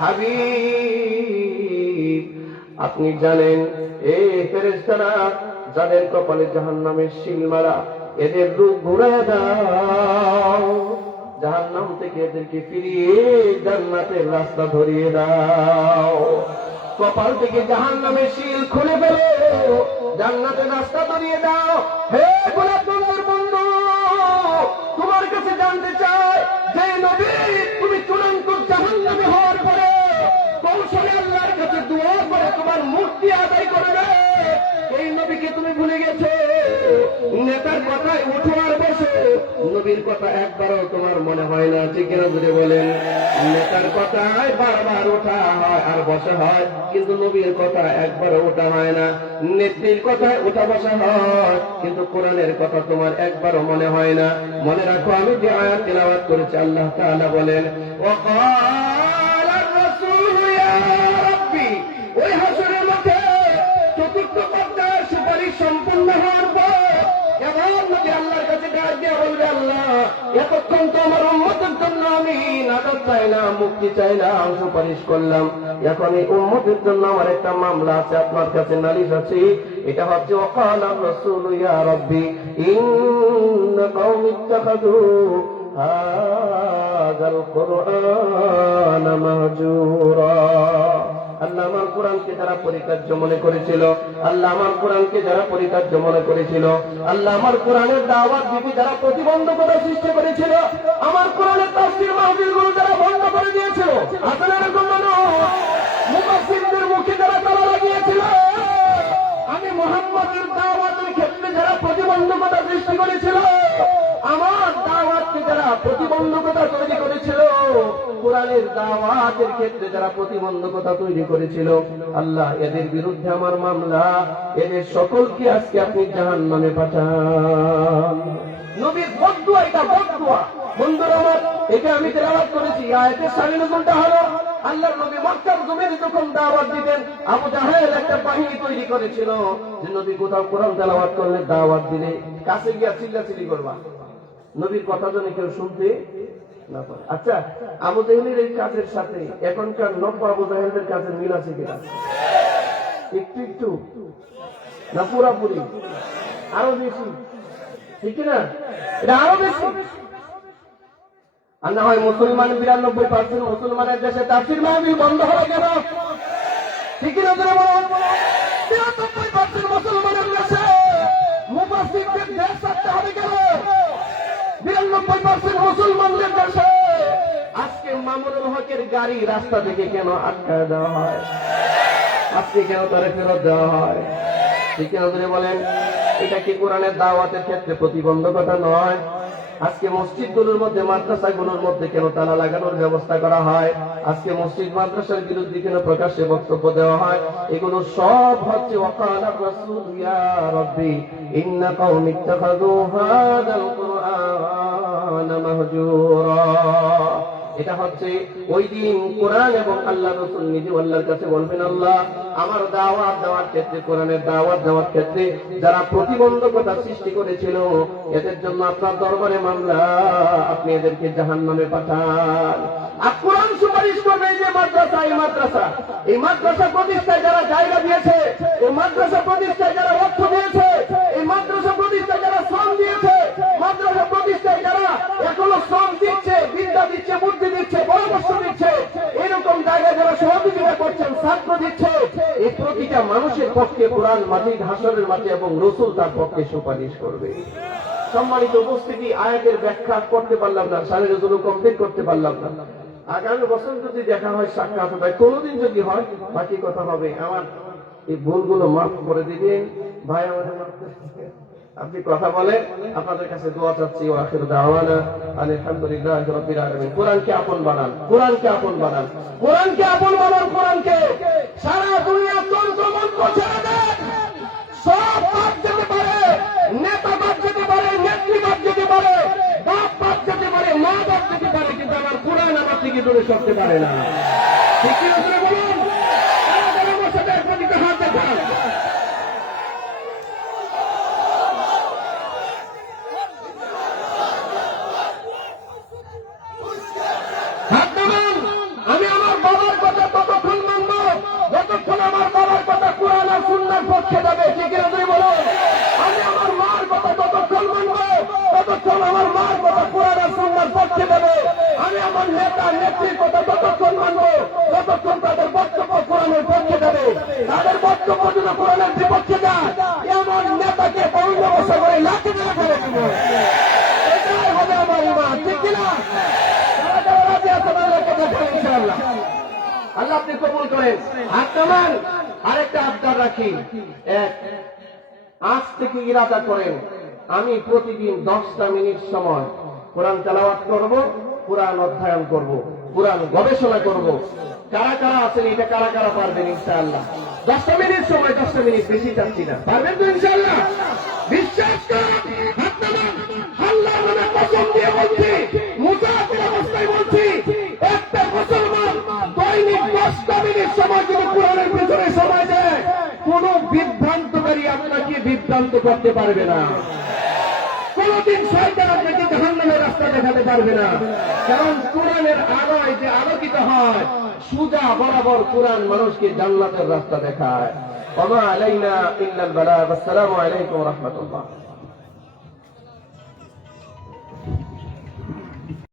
হাবিব আপনি জানেন এই ফেরেশতারা যাদের কপালে জাহান্নামের শিলমালা এদের রূপ ঘুরাইয়া দাও, জাহান্নাম থেকে এদেরকে ফিরিয়ে জান্নাতের রাস্তা ধরিয়ে দাও, কপাল থেকে জাহান্নামের শিল খুলে ফেলো, জান্নাতের রাস্তা ধরিয়ে দাও। হে গোলাপ বন্ধুর বন্ধু, তোমার কাছে জানতে চাই যে নবী তুমি চূড়ান্ত জাহান্নামী হওয়ার পরে কৌশলে আল্লাহর কাছে দোয়া করে তোমার মুক্তি আদায় করবে, এই নবীকে তুমি ভুলে গেছো? নেতার কথায় উঠো আর বসে, নবীর কথা একবারও তোমার মনে হয় না, ঠিক কিনা যদি বলেন? নেতার কথায় বারবার ওঠা হয় আর বসা হয়, কিন্তু নবীর কথা একবারও ওঠা হয় না। নেত্রীর কথায় উঠা বসা হয়, কিন্তু কোরআনের কথা তোমার একবারও মনে হয় না। মনে রাখো আমি যে আয়াত তিলাওয়াত করেছি, আল্লাহ তাআলা বলেন ওয়াকাল আর-রাসূল ইয়া রাব্বি, ওই হাসরের মাঠে চতুর্থ পর্যায়ের সুপারিশ সম্পূর্ণ হওয়ার পর এবার নবী আল্লাহর কাছে ডাক দিয়ে বলবে, আল্লাহ এতক্ষণ তো আমার উম্মতের জন্য আমি নাজাত চাইলাম, মুক্তি চাইলাম, সুপারিশ করলাম, এখন এই উম্মতের জন্য আমার একটা মামলা আছে, আপনার কাছে নালিশ আছে। এটা হচ্ছে ওয়াকাল আর-রাসূল ইয়া রাব্বি ইন্না কওমি ইত্তাখাযু হাযাল কুরআনা মাহজুরা। আল্লাহ আমার কোরআনকে যারা পরিকার্য মনে করেছিল, আল্লাহ আমার কোরআনকে যারা পরিকার্য মনে করেছিল, আল্লাহ আমার কোরআনের দাওয়াত দিতে যারা প্রতিবন্ধকতা সৃষ্টি করেছিল, আমার কোরআনের তাফসীর মাহফিলগুলো যারা বন্ধ করে দিয়েছিল, আসলে এরকম মুফাসসিরদের মুখে যারা তালা লাগিয়েছিল, আমি মুহাম্মদের দাওয়াতের ক্ষেত্রে যারা প্রতিবন্ধকতা সৃষ্টি করেছিল, আমার দাওয়াতকে যারা প্রতিবন্ধকতা তৈরি করেছিল, কোরআনের দাওয়াতের ক্ষেত্রে যারা প্রতিবন্ধকতা তৈরি করেছিল, আল্লাহ এদের বিরুদ্ধে আমার মামলা, এদের সকলকে আজকে আপনি জাহান্নামে পাঠান। নবীর বদদুয়া, এটা বদদুয়া। বন্ধুরা আমার, এটা আমি তেলাওয়াত করেছি। আয়াতের সামনে কোনটা হলো, আল্লাহর নবী মক্কার জমিনে যখন দাওয়াত দিতেন, আবু জাহেল একটা বাহিনী তৈরি করেছিল যে নবী কোথাও কোরআন তেলাওয়াত করলে, দাওয়াত দিলে কাছে গিয়া চিল্লাচিল্লি করবা, নবীর কথা যেন কেউ শুনতে না পারে। আচ্ছা, আবু জাহেলের এই কাজের সাথে এখনকার নব্য আবু জাহেলদের কাজের মিল আছে কিনা? একটু একটু না পুরাপুরি? আরো বেশি, ঠিক না? এটা আরো বেশি। আর না হয় মুসলমান 92% মুসলমানের দেশে তাফসীর মাহফিল বন্ধ হয়ে গেল, ঠিক না? 93% মুসলমানের দেশে মুফাসসিরদের দেশ থাকতে হবে কেন? 92% মুসলমানদের দেশে আজকে মামুনুল হকের গাড়ি রাস্তা থেকে কেন আটকায় দেওয়া হয়? আজকে কেন তারা ফেরত দেওয়া হয়? ঠিক না বলেন? এটা কি কোরআনের দাওয়াতের ক্ষেত্রে প্রতিবন্ধকতা নয়? আজকে মসজিদগুলোর মধ্যে, মাদ্রাসাগুলোর মধ্যে কেন তালা লাগানোর ব্যবস্থা করা হয়? আজকে মসজিদ মাদ্রাসার বিরুদ্ধে কেন প্রকাশ্যে বক্তব্য দেওয়া হয়? এগুলো সব হচ্ছে ওয়াকাল আর-রাসূল ইয়া রাব্বি ইন্না কওমি ইত্তাখাযু হাযাল কুরআনা মাহজুরা। এটা হচ্ছে ওই দিন কোরআন এবং আল্লাহ রাসূল নিজে আল্লাহর কাছে বলবেন, আল্লাহ আমার দাওয়াত দেওয়ার ক্ষেত্রে, কোরআনের দাওয়াত দেওয়ার ক্ষেত্রে যারা প্রতিবন্ধকতা সৃষ্টি করেছিল, এদের জন্য আপনার দরবারে মামলা, আপনি এদেরকে জাহান্নামে পাঠান। আর কোরআন সুপারিশ করবে এই যে মাদ্রাসা, এই মাদ্রাসা প্রতিষ্ঠায় যারা জায়গা দিয়েছে, এই মাদ্রাসা প্রতিষ্ঠায় যারা অর্থ দিয়েছে, এই মাদ্রাসা প্রতিষ্ঠায় যারা শ্রম দিয়েছে, মাদ্রাসা প্রতিষ্ঠায় যারা এখনো শ্রম দিচ্ছে, বিদ্যা দিচ্ছে, বুদ্ধি দিচ্ছে, পরামর্শ দিচ্ছে, এরকম জায়গায় যারা সহযোগিতা করছেন, ছাত্র দিচ্ছে, এই প্রতিটা মানুষের পক্ষে কোরআন মাটি, হাসরের মাটি এবং রাসূল তার পক্ষে সুপারিশ করবে। সম্মানিত উপস্থিতি, আয়াতের ব্যাখ্যা করতে পারলাম না, সাড়ে যতটুকু কমপ্লিট করতে পারলাম না। আগামী বছর যদি দেখা হয়, সাক্ষাৎ হয়, কোনোদিন যদি হয়, বাকি কথা হবে। আমার এই ভুলগুলো মাফ করে দিবেন ভাই, আমাদের মাফ করে দিবেন। আপনি কথা বলেন, আপনাদের কাছে দোয়া চাচ্ছি। ওয়া আখিরু দাওয়ানা আলহামদুলিল্লাহি রাব্বিল আলামিন। কোরআনকে আপন বানান, কোরআনকে আপন বানান, কোরআনকে আপন বানান, কোরআনকে সারা দুনিয়া তন্ত্র মন্ত্র ছেড়ে দেন। সব বাদ যেতে পারে, নেতা বাদ যেতে পারে, নেত্রী বাদ যেতে পারে, বাপ বাদ যেতে পারে, মা বাদ যেতে পারে, কিন্তু আমার কোরআন আমার থেকে দূরে সরতে পারে না। ঠিক কি না বলুন? আমার সাথে একদিকে হাত দেখান। আমি আমার বাবার কথা ততক্ষণ মানব যতক্ষণ আমার বাবার কথা কোরআন আর সুন্নাহর পক্ষে যাবে। ঠিক আছে বলো? আমি আমার মার কথা ততক্ষণ মানব ততক্ষণ আমার মার কথা কোরআন আর সুন্নাহর পক্ষে যাবে। আমি আমার নেতা নেত্রীর কথা ততক্ষণ মানব ততক্ষণ তাদের বক্তব্য কোরআনের পক্ষে যাবে। তাদের বক্তব্য যদি কোরআনের বিপক্ষে যায়, এমন নেতাকে ৫ বছর করে লাঠি দিয়ে ফেলে দিব। এটাই হবে আমার ইমান। ঠিক কিনা? আল্লাহ আপনি কবুল করেন। হাত নামান। আরেকটা আবদার রাখি, আজ থেকে ইরাদা করেন, আমি প্রতিদিন 10টা মিনিট সময় কোরআন তেলাওয়াত করব, কোরআন অধ্যয়ন করব, কোরআন গবেষণা করব। কারা কারা আছেন, এটা কারা কারা পারবেন? ইনশাআল্লাহ 10টা মিনিট সময়, 10টা মিনিট বেশি চাচ্ছি না। পারবেন তো ইনশাআল্লাহ? বিশ্বাস করেন। হাত নামান। আল্লাহর নামে কসম দিয়ে বলছি, মুজাহিদ অবস্থায় বলছি, একটা মুসলমান দৈনিক 10টা মিনিট সময় যদি কোরআনের পেছনে সময় দেয়, কোন বিভ্রান্তকারী আপনাকে বিভ্রান্ত করতে পারবে না। কোনদিন শয়তান আপনাকে জাহান্নামের রাস্তা দেখাতে পারবে না। কারণ কোরআনের আলোয় যে আলোকিত হয়, সুজা বরাবর কোরআন মানুষকে জান্নাতের রাস্তা দেখায়। ওয়া মা আলাইনা ইল্লাল বালাগ। আসসালামু আলাইকুম ওয়া রাহমাতুল্লাহ।